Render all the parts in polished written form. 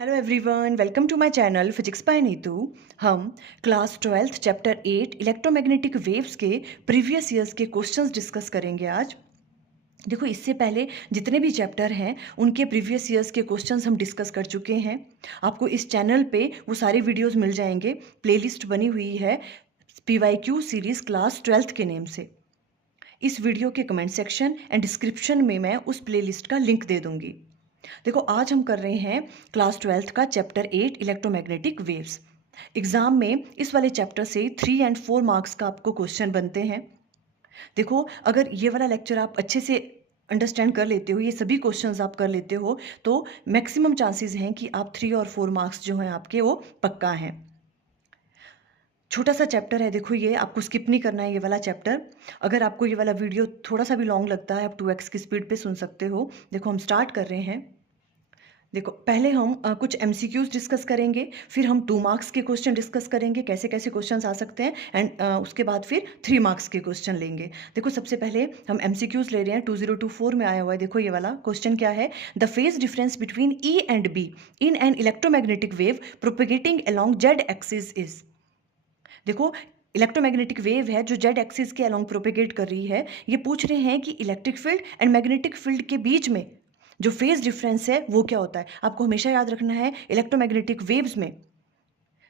Hello everyone, welcome to my channel physics by Neetu. हम class 12th chapter 8 electromagnetic waves के previous years के questions discuss करेंगे आज। देखो, इससे पहले जितने भी चैप्टर हैं उनके प्रीवियस ईयर्स के क्वेश्चंस हम डिस्कस कर चुके हैं। आपको इस चैनल पे वो सारे वीडियोस मिल जाएंगे। प्लेलिस्ट बनी हुई है PYQ सीरीज क्लास 12th के नेम से। इस वीडियो के कमेंट सेक्शन एंड डिस्क्रिप्शन में मैं उस प्लेलिस्ट का लिंक दे दूंगी। देखो, आज हम कर रहे हैं क्लास 12th का चैप्टर 8 इलेक्ट्रोमैग्नेटिक वेव्स। एग्जाम में इस वाले चैप्टर से 3 और 4 मार्क्स का आपको क्वेश्चन बनते हैं। देखो, अगर ये वाला लेक्चर आप अच्छे से अंडरस्टैंड कर लेते हो, ये सभी क्वेश्चंस आप कर लेते हो, तो मैक्सिमम चांसेस हैं कि आप 3 और 4 मार्क्स जो हैं आपके वो पक्का हैं। छोटा सा चैप्टर है, देखो ये आपको स्किप नहीं करना है ये वाला चैप्टर। अगर आपको ये वाला वीडियो थोड़ा सा भी लॉन्ग लगता है, आप 2x की स्पीड पे सुन सकते हो। देखो, हम स्टार्ट कर रहे हैं। देखो, पहले हम कुछ MCQs डिस्कस करेंगे, फिर हम 2 मार्क्स के क्वेश्चन डिस्कस करेंगे, कैसे कैसे क्वेश्चंस आ सकते हैं, एंड उसके बाद फिर 3 मार्क्स के क्वेश्चन लेंगे। देखो, सबसे पहले हम MCQs ले रहे हैं। 2024 में आया हुआ है। देखो, ये वाला क्वेश्चन क्या है? The phase difference between E and B in an electromagnetic wave propagating along Z axis is. देखो, इलेक्ट्रोमैग्नेटिक वेव है जो जेड एक्सिस के अलोंग प्रोपेगेट कर रही है। ये पूछ रहे हैं कि electric field and magnetic field के बीच में जो फेज डिफरेंस है वो क्या होता है। आपको हमेशा याद रखना है, इलेक्ट्रोमैग्नेटिक वेव्स में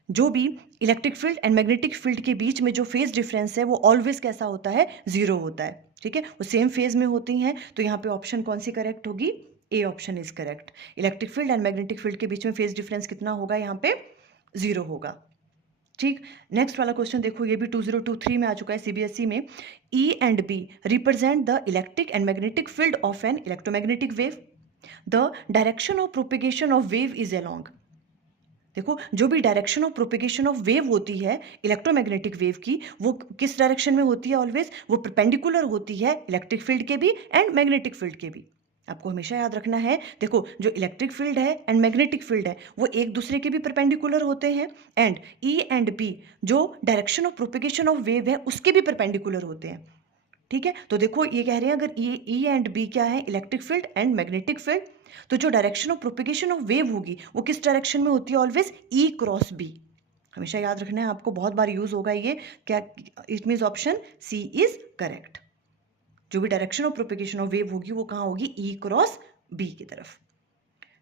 जो भी electric field and magnetic field के बीच में जो फेज डिफरेंस है वो ऑलवेज कैसा होता है? जीरो होता है। ठीक है, वो सेम फेज में होती हैं। तो यहाँ पे ऑप्शन कौन सी करेक्ट होगी? A option is correct. Electric field and magnetic field के बीच में फेज डिफरेंस कितना होगा? यहाँ पे जीरो होगा। ठीक, नेक्स्ट वाला क्वेश्चन देखो, ये भी 2023 में आ चुका है CBSE में। E and B represent the electric and magnetic field of an electromagnetic wave. The direction of propagation of wave is along. देखो, जो भी direction of propagation of wave होती है इलेक्ट्रोमैग्नेटिक वेव की, वो किस डायरेक्शन में होती है? ऑलवेज वो परपेंडिकुलर होती है इलेक्ट्रिक फील्ड के भी एंड मैग्नेटिक फील्ड के भी। आपको हमेशा याद रखना है। देखो, जो इलेक्ट्रिक फील्ड है एंड मैग्नेटिक फील्ड है वो एक दूसरे के भी परपेंडिकुलर होते हैं, एंड E एंड B जो direction of propagation of wave है उसके भी परपेंडिकुलर होते हैं। ठीक है, तो देखो ये कह रहे हैं अगर E एंड B क्या है? Electric field and magnetic field, तो जो direction of propagation of wave होगी वो किस डायरेक्शन में होती है? Always E cross B। हमेशा याद रखना है, आपको बहुत बार यूज होगा ये। क्या? It means option C is correct. जो भी direction of propagation of wave होगी वो कहाँ होगी? E क्रॉस B की तरफ।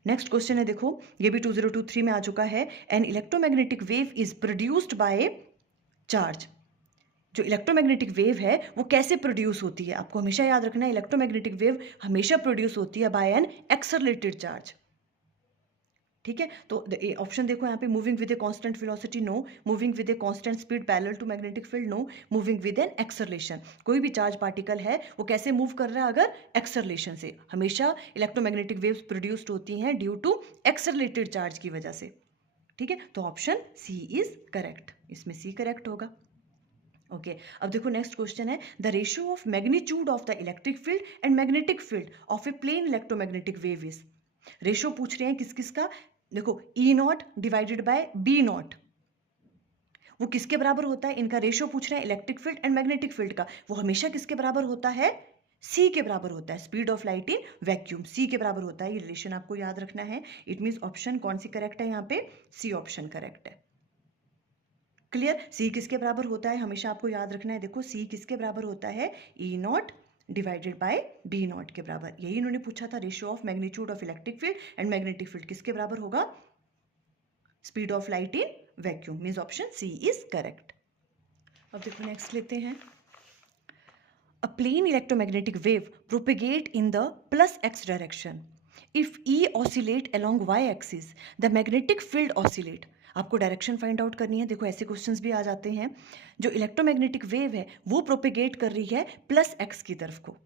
नेक्स्ट क्वेश्चन है, देखो ये भी 2023 में आ चुका है। An electromagnetic wave is produced by charge. जो इलेक्ट्रोमैग्नेटिक वेव है वो कैसे प्रोड्यूस होती है? आपको हमेशा याद रखना है, इलेक्ट्रोमैग्नेटिक वेव हमेशा प्रोड्यूस होती है बाय एन एक्सेलरेटेड चार्ज। ठीक है, तो ऑप्शन देखो यहाँ पे, moving with a constant velocity no, moving with a constant speed parallel to magnetic field no, moving with an acceleration. कोई भी चार्ज पार्टिकल है वो कैसे मूव कर रहा है? अगर एक्सेलरेशन से। हमेशा इलेक्ट्रोमैग्नेटिक वेव्स प्रोड्यूस्ड होती हैं ड्यू टू एक्सेलरेटेड चार्ज की वजह से। ठीक है, तो ऑप्शन सी इज करेक्ट। इसमें सी करेक्ट होगा। ओके, अब देखो नेक्स्ट क्वेश्चन है, the ratio of magnitude of the electric field and magnetic field of a plane electromagnetic wave is. Ratio पूछ रहे हैं किस किस का? देखो, E not divided by B not, वो किसके बराबर होता है? इनका रेशियो पूछ रहे हैं electric field and magnetic field का। वो हमेशा किसके बराबर होता है? C के बराबर होता है। Speed of light in vacuum C के बराबर होता है। ये रिलेशन आपको याद रखना है। इट मीन्स ऑप्शन कौन सी करेक्ट है? यहाँ पे C ऑप्शन करेक्ट है। क्लियर? C किसके बराबर होता है? हमेशा आपको याद रखना है। देखो, C किसके बराबर होता है? E not divided by B not के बराबर। यही इन्होंने पूछा था, ratio of magnitude of electric field and magnetic field किसके बराबर होगा? Speed of light in vacuum. Means option C is correct. अब देखो नेक्स्ट लेते हैं। A plane electromagnetic wave propagate in the plus x direction. If E oscillate along y axis, the magnetic field oscillate. आपको direction find out करनी है। देखो, ऐसे questions भी आ जाते हैं। जो इलेक्ट्रोमैग्नेटिक वेव है वो प्रोपेगेट कर रही है प्लस एक्स की तरफ को।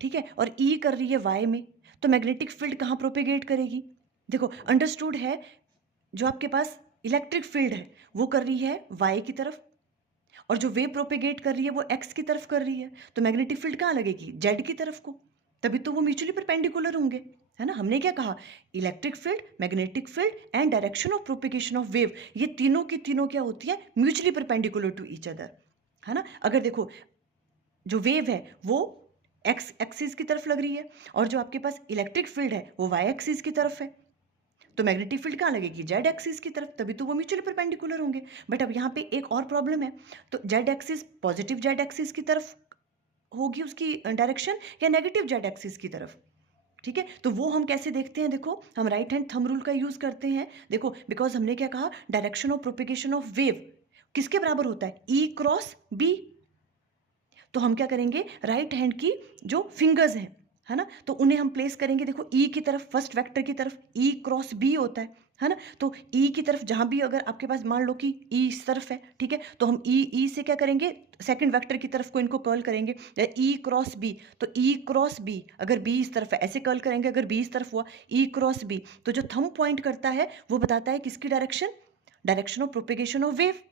ठीक है, और E कर रही है वाई में, तो मैग्नेटिक फील्ड कहाँ प्रोपेगेट करेगी? देखो, अंडरस्टूड है, जो आपके पास इलेक्ट्रिक फील्ड है वो कर रही है वाई की तरफ, और जो वेव प्रोपेगेट कर रही है वो एक्स की तरफ कर रही है, तो मैग्नेटिक फील्ड कहाँ लगेगी? जेड की तरफ को। तभी तो वो म्यूचुअली परपेंडिकुलर होंगे, है ना। हमने क्या कहा? Electric field, magnetic field and direction of propagation of wave, ये तीनों की तीनों क्या होती है? Mutually perpendicular to each other, है ना। अगर देखो, जो वेव है वो एक्स एक्सिस की तरफ लग रही है, और जो आपके पास इलेक्ट्रिक फील्ड है वो वाई एक्सिस की तरफ है, तो मैग्नेटिक फील्ड कहाँ लगेगी, जेड एक्सिस की तरफ, तभी तो वो म्यूचुअली परपेंडिकुलर होंगे। बट अब यहाँ पे एक और प्रॉब्लम है, तो Z axis positive Z axis की तरफ होगी उसकी डायरेक्शन, या नेगेटिव जेड एक्सिस की तरफ। ठीक है, तो वो हम कैसे देखते हैं, देखो हम राइट हैंड थंब रूल का यूज करते हैं। देखो बिकॉज हमने क्या कहा, direction of propagation of wave किसके बराबर होता है, ई क्रॉस बी। तो हम क्या करेंगे, राइट हैंड की जो फिंगर्स हैं, है ना, तो उन्हें हम प्लेस करेंगे, देखो ई की तरफ, फर्स्ट वेक्टर की तरफ ई क्रॉस बी होता है ना, तो ई की तरफ जहां भी अगर आपके पास मान लो कि ई इस तरफ है, ठीक है, तो हम ई से क्या करेंगे, सेकंड वेक्टर की तरफ को इनको कर्ल करेंगे, ई क्रॉस बी, तो ई क्रॉस बी, अगर बी इस तरफ है ऐसे कर्ल करेंगे, अगर बी इस तरफ हुआ ई क्रॉस बी, तो जो थंब पॉइंट करता है वो बताता है किसकी direction, direction of propagation of wave.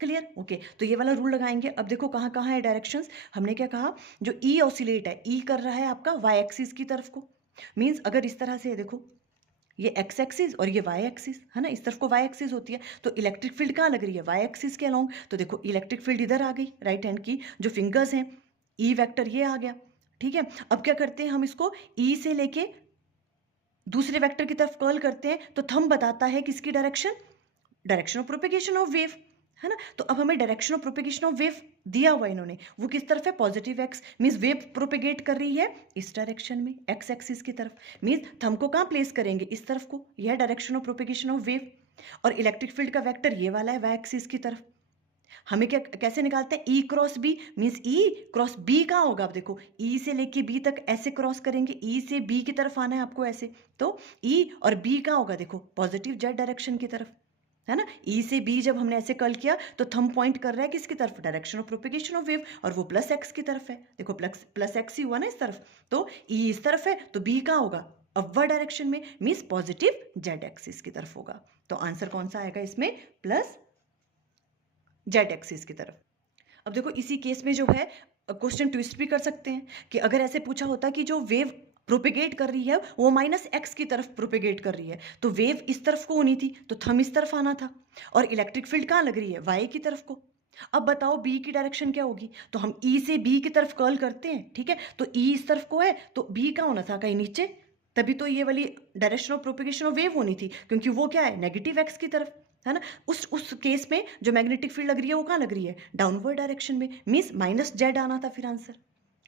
Clear, okay, तो ये वाला रूल लगाएंगे। अब देखो कहाँ कहाँ है डायरेक्शंस, हमने क्या कहा, जो ई ऑसिलेट है, ई कर रहा है आपका वाई एक्सिस की तरफ को, मींस अगर इस तरह से है, देखो ये एक्स एक्सिस और ये वाई एक्सिस, है ना, इस तरफ को वाई एक्सिस होती है, तो इलेक्ट्रिक फील्ड कहाँ लग रही है, वाई एक्सिस के अलोंग। तो देखो इलेक्ट्रिक फील्ड इधर आ गई, राइट हैंड की जो फिंगर्स हैं, ई वेक्टर ये आ गया, ठीक है। अब क्या करते हैं, हम इसको ई से लेके दूसरे वेक्टर की तरफ कर्ल करते हैं, तो थंब बताता है किसकी direction, direction of propagation of wave, है ना। तो अब हमें direction of propagation of wave दिया हुआ इन्होंने, वो किस तरफ है, positive x, means wave propagate कर रही है इस डायरेक्शन में, एक्स एक्सिस की तरफ, मींस थंब को कहाँ प्लेस करेंगे, इस तरफ को, यह direction of propagation of wave. और इलेक्ट्रिक फील्ड का वेक्टर ये वाला है वाई एक्सिस की तरफ। हमें क्या कैसे निकालते हैं, ई क्रॉस बी, मींस ई क्रॉस बी कहाँ होगा, अब देखो ई से लेके बी तक ऐसे क्रॉस करेंगे, ई से बी की तरफ आना है आपको ऐसे, तो ई और बी कहाँ होगा, देखो पॉजिटिव जेड डायरेक्शन की तरफ, है ना। ई से बी जब हमने ऐसे कर्ल किया तो थंब पॉइंट कर रहा है किसकी तरफ, direction of propagation of wave, और वो प्लस एक्स की तरफ है, देखो प्लस एक्स ही हुआ ना इस तरफ, तो ई इस तरफ है तो बी कहाँ होगा, अपवर्ड डायरेक्शन में, मींस पॉजिटिव जेड एक्सिस की तरफ होगा। तो आंसर कौन सा आएगा इसमें, प्लस जेड एक्सिस की तरफ। अब देखो इसी केस में जो है क्वेश्चन ट्विस्ट भी कर सकते हैं, कि अगर ऐसे पूछा होता कि जो वेव प्रोपेगेट कर रही है वो माइनस एक्स की तरफ प्रोपेगेट कर रही है, तो वेव इस तरफ को होनी थी, तो थंब इस तरफ आना था, और इलेक्ट्रिक फील्ड कहाँ लग रही है, वाई की तरफ को। अब बताओ बी की डायरेक्शन क्या होगी, तो हम ई से बी की तरफ कर्ल करते हैं, ठीक है, तो ई इस तरफ को है तो बी कहाँ होना था, कहीं नीचे, तभी तो ये वाली direction of propagation of wave होनी थी, क्योंकि वो क्या है, नेगेटिव एक्स की तरफ, है ना। उस केस में जो मैग्नेटिक फील्ड लग रही है वो कहाँ लग रही है, डाउनवर्ड डायरेक्शन में, मींस माइनस जेड आना था फिर आंसर।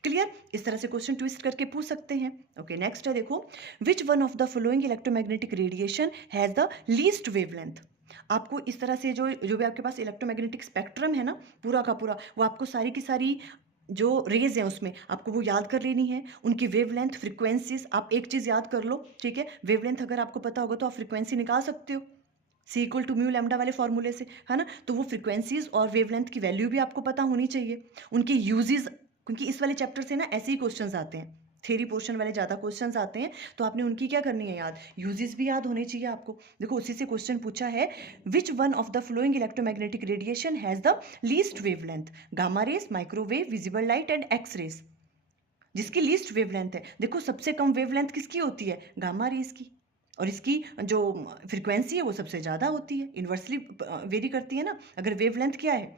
क्लियर, इस तरह से क्वेश्चन ट्विस्ट करके पूछ सकते हैं। ओके, नेक्स्ट है देखो, विच one of the following electromagnetic radiation has the least wavelength. आपको इस तरह से जो जो भी आपके पास इलेक्ट्रोमैग्नेटिक स्पेक्ट्रम है ना पूरा का पूरा, वो आपको सारी की सारी जो रेज हैं उसमें आपको वो याद कर लेनी है, उनकी वेवलेंथ फ्रीक्वेंसीज। आप एक चीज़ याद कर लो, ठीक है, वेवलेंथ अगर आपको पता होगा तो आप फ्रीक्वेंसी निकाल सकते हो, सी इक्वल टू म्यू लैम्डा वाले फॉर्मूले से, है ना। तो वो फ्रीक्वेंसीज और वेवलेंथ की वैल्यू भी आपको पता होनी चाहिए, उनके यूजेस, क्योंकि इस वाले चैप्टर से ना ऐसे ही क्वेश्चंस आते हैं, थ्योरी पोर्शन वाले ज़्यादा क्वेश्चंस आते हैं, तो आपने उनकी क्या करनी है याद, यूजेस भी याद होने चाहिए आपको। देखो उसी से क्वेश्चन पूछा है, which one of the following electromagnetic radiation has the least wavelength, gamma rays, microwave, visible light and x rays. जिसकी लीस्ट वेवलेंथ है, देखो सबसे कम वेवलेंथ किसकी होती है, गामा रेस की, और इसकी जो फ्रीक्वेंसी है वो सबसे ज़्यादा होती है, इन्वर्सली वेरी करती है ना। अगर वेवलेंथ क्या है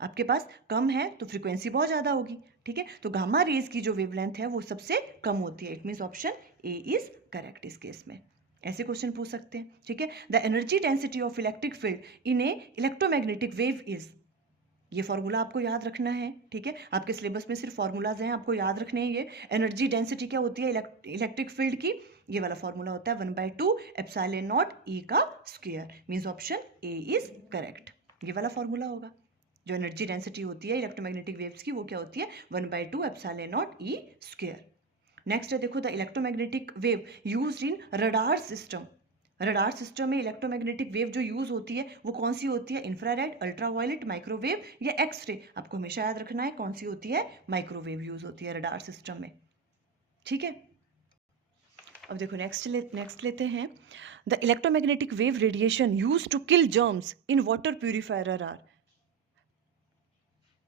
आपके पास कम है तो फ्रीक्वेंसी बहुत ज़्यादा होगी, ठीक है। तो गामा रेज की जो वेवलेंथ है वो सबसे कम होती है, it means option A is correct इस केस में। ऐसे क्वेश्चन पूछ सकते हैं, ठीक है। The energy density of electric field in A electromagnetic wave is, ये फॉर्मूला आपको याद रखना है, ठीक है, आपके सिलेबस में सिर्फ फॉर्मूलाज हैं, आपको याद रखने हैं। ये एनर्जी डेंसिटी क्या होती है इलेक्ट्रिक फील्ड की, ये वाला फॉर्मूला होता है 1/2 एप्सिलॉन नॉट ई का square, means option A is correct. ये वाला फॉर्मूला होगा, जो एनर्जी डेंसिटी होती है इलेक्ट्रोमैग्नेटिक वेव्स की वो क्या होती है 1/2 epsilon not E square. Next है देखो, the electromagnetic wave used in radar system. Radar system में इलेक्ट्रोमैग्नेटिक वेव जो यूज होती है वो कौन सी होती है, इंफ्रारेड, अल्ट्रावायलेट, माइक्रोवेव या एक्सरे। आपको हमेशा याद रखना है कौन सी होती है, माइक्रोवेव यूज होती है रडार सिस्टम में, ठीक है। अब देखो नेक्स्ट लेते हैं, the electromagnetic wave radiation use to kill germs in water purifier are.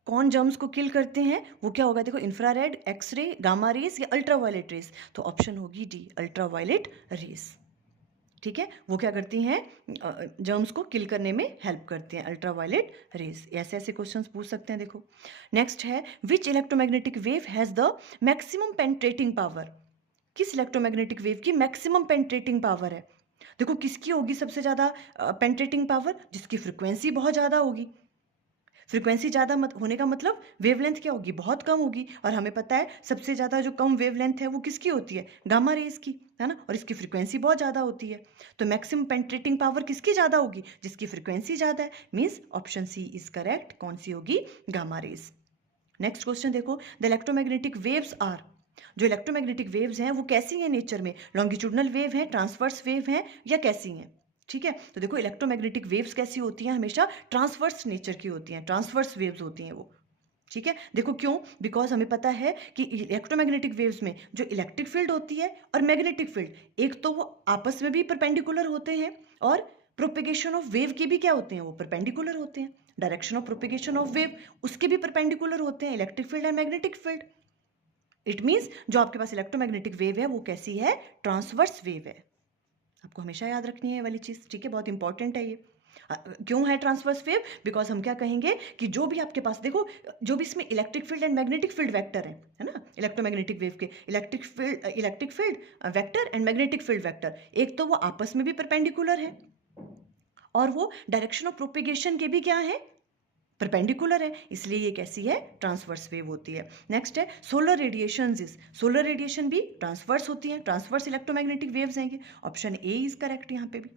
कौन जर्म्स को किल करते हैं, वो क्या होगा, देखो इंफ्रारेड, एक्सरे, गामा रेस या अल्ट्रावायलेट रेस। तो ऑप्शन होगी डी, अल्ट्रावायलेट रेस, ठीक है। वो क्या करती हैं, जर्म्स को किल करने में हेल्प करती हैं, अल्ट्रावायलेट रेस। ऐसे ऐसे क्वेश्चंस पूछ सकते हैं। देखो नेक्स्ट है, which electromagnetic wave has the maximum penetrating power. किस इलेक्ट्रोमैग्नेटिक वेव की मैक्सिमम पेनिट्रेटिंग पावर है, देखो किसकी होगी सबसे ज़्यादा पेनिट्रेटिंग पावर, जिसकी फ्रिक्वेंसी बहुत ज़्यादा होगी। फ्रीक्वेंसी ज़्यादा मत होने का मतलब वेवलेंथ क्या होगी, बहुत कम होगी। और हमें पता है सबसे ज़्यादा जो कम वेवलेंथ है वो किसकी होती है, गामा रेज की, है ना। और इसकी फ्रीक्वेंसी बहुत ज़्यादा होती है। तो मैक्सिमम पेनिट्रेटिंग पावर किसकी ज़्यादा होगी, जिसकी फ्रीक्वेंसी ज़्यादा है। Means option c is correct. कौन सी होगी, गामा रेज। नेक्स्ट क्वेश्चन देखो, द इलेक्ट्रोमैग्नेटिक वेव्स आर, जो इलेक्ट्रोमैग्नेटिक वेव्स हैं वो कैसी हैं नेचर में, लॉन्गिट्यूडनल वेव है, ट्रांसवर्स वेव है, या कैसी हैं। ठीक है, तो देखो इलेक्ट्रोमैग्नेटिक वेव्स कैसी होती हैं, हमेशा ट्रांसवर्स नेचर की होती हैं, ट्रांसवर्स वेव्स होती हैं वो। ठीक है, देखो क्यों, बिकॉज हमें पता है कि इलेक्ट्रोमैग्नेटिक वेव्स में जो इलेक्ट्रिक फील्ड होती है और मैग्नेटिक फील्ड, एक तो वो आपस में भी परपेंडिकुलर होते हैं, और प्रोपेगेशन ऑफ वेव के भी क्या होते हैं, वो परपेंडिकुलर होते हैं। Direction of propagation of wave उसके भी परपेंडिकुलर होते हैं, electric field and magnetic field. It means जो आपके पास इलेक्ट्रोमैग्नेटिक वेव है वो कैसी है, ट्रांसवर्स वेव है। आपको हमेशा याद रखनी है ये वाली चीज, ठीक है, बहुत इंपॉर्टेंट है ये। क्यों है ट्रांसवर्स वेव, बिकॉज हम क्या कहेंगे कि जो भी आपके पास देखो, जो भी इसमें electric field and magnetic field vector है ना, इलेक्ट्रोमैग्नेटिक वेव के electric field vector and magnetic field vector, एक तो वो आपस में भी परपेंडिकुलर है, और वो डायरेक्शन ऑफ प्रोपेगेशन के भी क्या है, परपेंडिकुलर है, इसलिए ये कैसी है, ट्रांसवर्स वेव होती है। नेक्स्ट है सोलर रेडिएशन, सोलर रेडिएशन भी ट्रांसवर्स होती है, ट्रांसवर्स इलेक्ट्रोमैग्नेटिक वेव्स हैं ये। ऑप्शन ए इज करेक्ट यहाँ पे भी,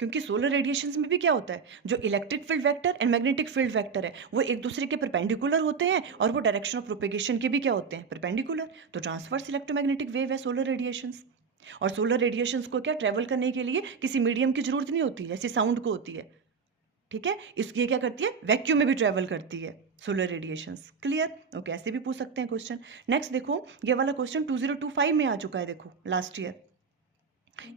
क्योंकि सोलर रेडिएशंस में भी क्या होता है, जो electric field vector and magnetic field vector है वो एक दूसरे के परपेंडिकुलर होते हैं, और वो डायरेक्शन ऑफ प्रोपेगेशन के भी क्या होते हैं, परपेंडिकुलर। तो ट्रांसवर्स इलेक्ट्रोमैग्नेटिक वेव है सोलर रेडिएशंस। और सोलर रेडिएशंस को क्या ट्रेवल करने के लिए किसी मीडियम की जरूरत नहीं होती, जैसे साउंड को होती है। ठीक है, इसकी क्या करती है, वैक्यूम में भी ट्रेवल करती है सोलर रेडिएशंस। क्लियर, ओके, ऐसे भी पूछ सकते हैं क्वेश्चन। नेक्स्ट देखो, ये वाला क्वेश्चन 2025 में आ चुका है, देखो लास्ट ईयर।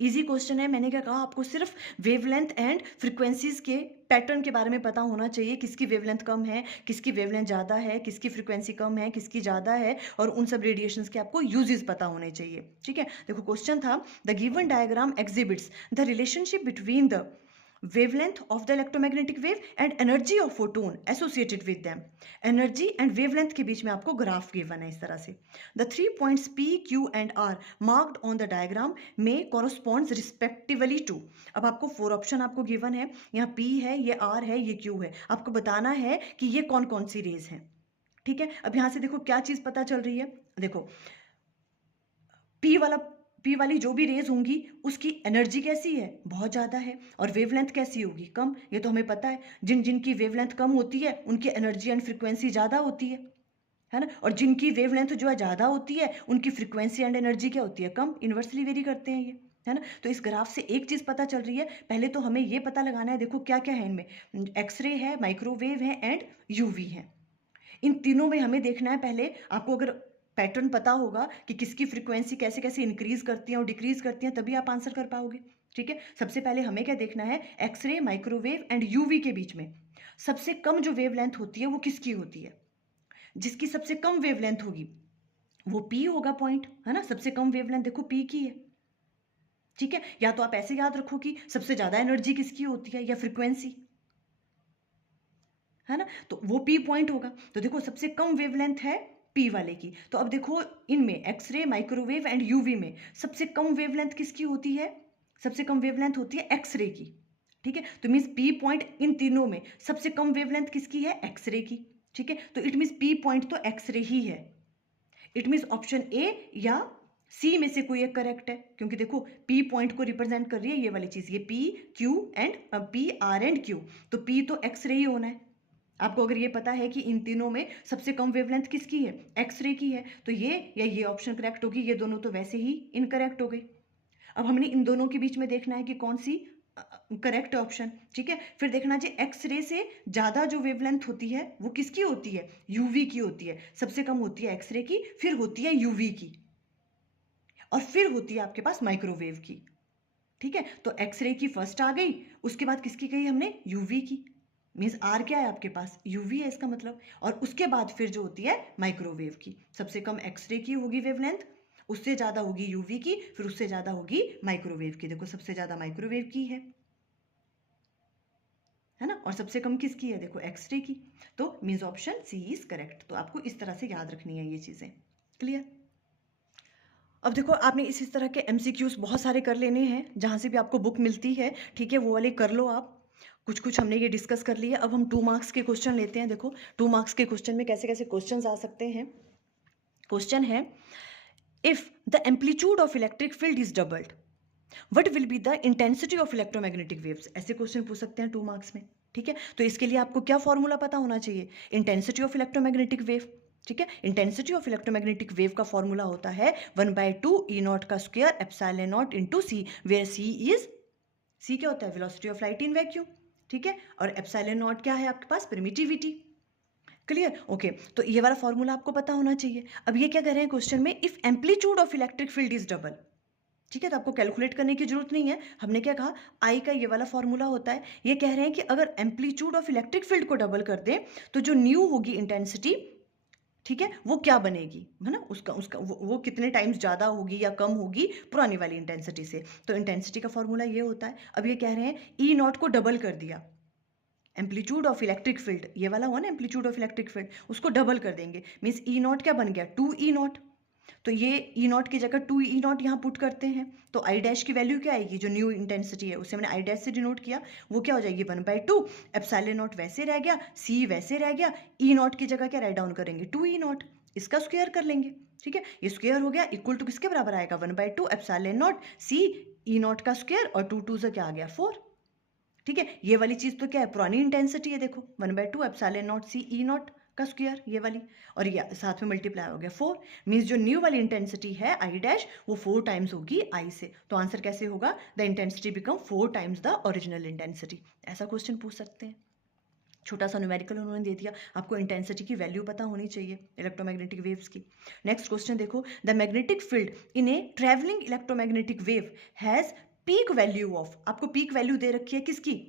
इजी क्वेश्चन है, मैंने क्या कहा, आपको सिर्फ वेवलेंथ एंड फ्रीक्वेंसीज के पैटर्न के बारे में पता होना चाहिए, किसकी वेवलेंथ कम है, किसकी वेवलेंथ ज़्यादा है, किसकी फ्रीक्वेंसी कम है, किसकी ज़्यादा है, और उन सब रेडिएशंस के आपको यूजेस पता होने चाहिए। ठीक है, देखो क्वेश्चन था, the given diagram exhibits the relationship between the wavelength of the electromagnetic wave and energy of photon associated with them। Energy and wavelength के बीच में आपको ग्राफ गिवन है इस तरह से। The 3 points P, Q and R marked on the diagram में corresponds respectively to। अब आपको 4 ऑप्शन आपको गिवन है, यहाँ P है, ये R है, ये Q है, आपको बताना है कि ये कौन कौन सी रेज हैं। ठीक है, अब यहाँ से देखो क्या चीज पता चल रही है, देखो पी वाली जो भी रेज होंगी उसकी एनर्जी कैसी है, बहुत ज़्यादा है, और वेवलेंथ कैसी होगी, कम। ये तो हमें पता है, जिन जिनकी वेवलेंथ कम होती है उनकी एनर्जी एंड फ्रिक्वेंसी ज़्यादा होती है ना। और जिनकी वेवलेंथ जो है ज़्यादा होती है उनकी फ्रिक्वेंसी एंड एनर्जी क्या होती है, कम। इन्वर्सली वेरी करते हैं ये, है ना। तो इस ग्राफ से एक चीज़ पता चल रही है, पहले तो हमें ये पता लगाना है, देखो क्या क्या है इनमें, एक्सरे है, माइक्रोवेव है एंड यूवी है। इन तीनों में हमें देखना है, पहले आपको अगर पैटर्न पता होगा कि किसकी फ्रीक्वेंसी कैसे कैसे इंक्रीज करती है और डिक्रीज करती है, तभी आप आंसर कर पाओगे। ठीक है, सबसे पहले हमें क्या देखना है, एक्सरे, माइक्रोवेव एंड यूवी के बीच में सबसे कम जो वेवलेंथ होती है वो किसकी होती है। जिसकी सबसे कम वेवलेंथ होगी वो पी होगा पॉइंट, है ना। सबसे कम वेवलेंथ देखो पी की है। ठीक है, या तो आप ऐसे याद रखो कि सबसे ज्यादा एनर्जी किसकी होती है, या फ्रीक्वेंसी, है ना, तो वो पी पॉइंट होगा। तो देखो सबसे कम वेवलेंथ है पी वाले की, तो अब देखो इनमें एक्सरे, माइक्रोवेव एंड यूवी में सबसे कम वेवलेंथ किसकी होती है, सबसे कम वेवलेंथ होती है एक्सरे की। ठीक है, तो मीन्स पी पॉइंट इन तीनों में सबसे कम वेवलेंथ किसकी है, एक्सरे की। ठीक है, तो इट मीन्स पी पॉइंट तो एक्सरे ही है। इट मीन्स ऑप्शन ए या सी में से कोई एक करेक्ट है, क्योंकि देखो पी पॉइंट को रिप्रेजेंट कर रही है ये वाली चीज, ये P Q and P R and Q, तो पी तो एक्सरे ही होना है। आपको अगर ये पता है कि इन तीनों में सबसे कम वेवलेंथ किसकी है, एक्सरे की है, तो ये या ये ऑप्शन करेक्ट होगी, ये दोनों तो वैसे ही इनकरेक्ट हो गई। अब हमने इन दोनों के बीच में देखना है कि कौन सी करेक्ट ऑप्शन। ठीक है, फिर देखना जी एक्सरे से ज़्यादा जो वेवलेंथ होती है वो किसकी होती है, यूवी की होती है। सबसे कम होती है एक्सरे की, फिर होती है यूवी की, और फिर होती है आपके पास माइक्रोवेव की। ठीक है, तो एक्सरे की फर्स्ट आ गई, उसके बाद किसकी कही हमने, यूवी की। मीन्स आर क्या है आपके पास, यूवी है इसका मतलब, और उसके बाद फिर जो होती है माइक्रोवेव की। सबसे कम एक्सरे की होगी वेवलेंथ, उससे ज्यादा होगी यूवी की, फिर उससे ज्यादा होगी माइक्रोवेव की। देखो सबसे ज्यादा माइक्रोवेव की है ना, और सबसे कम किसकी है, देखो एक्सरे की। तो means option c is correct. तो आपको इस तरह से याद रखनी है ये चीजें। क्लियर। अब देखो आपने इसी तरह के एमसीक्यूज बहुत सारे कर लेने हैं, जहाँ से भी आपको बुक मिलती है, ठीक है, वो वाले कर लो आप। कुछ कुछ हमने ये डिस्कस कर लिया। अब हम 2 मार्क्स के क्वेश्चन लेते हैं। देखो 2 मार्क्स के क्वेश्चन में कैसे कैसे क्वेश्चन आ सकते हैं। क्वेश्चन है, if the amplitude of electric field is doubled, what will be the intensity of electromagnetic waves. ऐसे क्वेश्चन पूछ सकते हैं 2 मार्क्स में, ठीक है। तो इसके लिए आपको क्या फॉर्मूला पता होना चाहिए, इंटेंसिटी ऑफ इलेक्ट्रोमैग्नेटिक वेव, ठीक है। इंटेंसिटी ऑफ इलेक्ट्रोमैग्नेटिक वेव का फॉर्मूला होता है 1/2 ई नॉट का square epsilon naught into c, where c क्या होता है, velocity of light in vacuum, ठीक है। और एप्सिलॉन नॉट क्या है आपके पास, परमिटिविटी। Clear, okay. तो ये वाला फॉर्मूला आपको पता होना चाहिए। अब ये क्या कह रहे हैं क्वेश्चन में, if amplitude of electric field is double, ठीक है। तो आपको कैलकुलेट करने की जरूरत नहीं है। हमने क्या कहा, आई का ये वाला फॉर्मूला होता है। ये कह रहे हैं कि अगर एम्पलीट्यूड ऑफ इलेक्ट्रिक फील्ड को डबल कर दें तो जो न्यू होगी इंटेंसिटी, ठीक है, वो क्या बनेगी, है ना, उसका उसका वो कितने टाइम्स ज़्यादा होगी या कम होगी पुरानी वाली इंटेंसिटी से। तो इंटेंसिटी का फॉर्मूला ये होता है। अब ये कह रहे हैं ई नॉट को डबल कर दिया, एम्पलीट्यूड ऑफ इलेक्ट्रिक फील्ड ये वाला हुआ ना, एम्पलीट्यूड ऑफ इलेक्ट्रिक फील्ड, उसको डबल कर देंगे, मीन्स ई नॉट क्या बन गया, 2 ई नॉट। तो ये ई नॉट की जगह 2 ई नॉट यहाँ पुट करते हैं, तो आई डैश की वैल्यू क्या आएगी, जो न्यू इंटेंसिटी है उसे मैंने आई डैश से डिनोट किया, वो क्या हो जाएगी 1/2, एप्सिलॉन नॉट वैसे रह गया, सी वैसे रह गया, ई नॉट की जगह क्या राइट डाउन करेंगे 2 ई नॉट, इसका स्क्वायर कर लेंगे, ठीक है। ये स्क्वायर हो गया, इक्वल टू किसके बराबर आएगा 1/2 epsilon not c e not का स्क्वायर, और 2 2 से क्या आ गया 4, ठीक है। ये वाली चीज तो क्या है, पुरानी इंटेंसिटी है, देखो 1/2 epsilon not c e not का स्क्वायर, ये वाली, और ये साथ में मल्टीप्लाई हो गया 4, मीन्स जो न्यू वाली इंटेंसिटी है आई डैश वो 4 टाइम्स होगी आई से। तो आंसर कैसे होगा, the intensity become 4 times the original intensity. ऐसा क्वेश्चन पूछ सकते हैं। छोटा सा न्यूमेरिकल उन्होंने दे दिया, आपको इंटेंसिटी की वैल्यू पता होनी चाहिए इलेक्ट्रोमैग्नेटिक वेव्स की। नेक्स्ट क्वेश्चन देखो, the magnetic field in A travelling electromagnetic wave has peak value of, आपको पीक वैल्यू दे रखी है किसकी,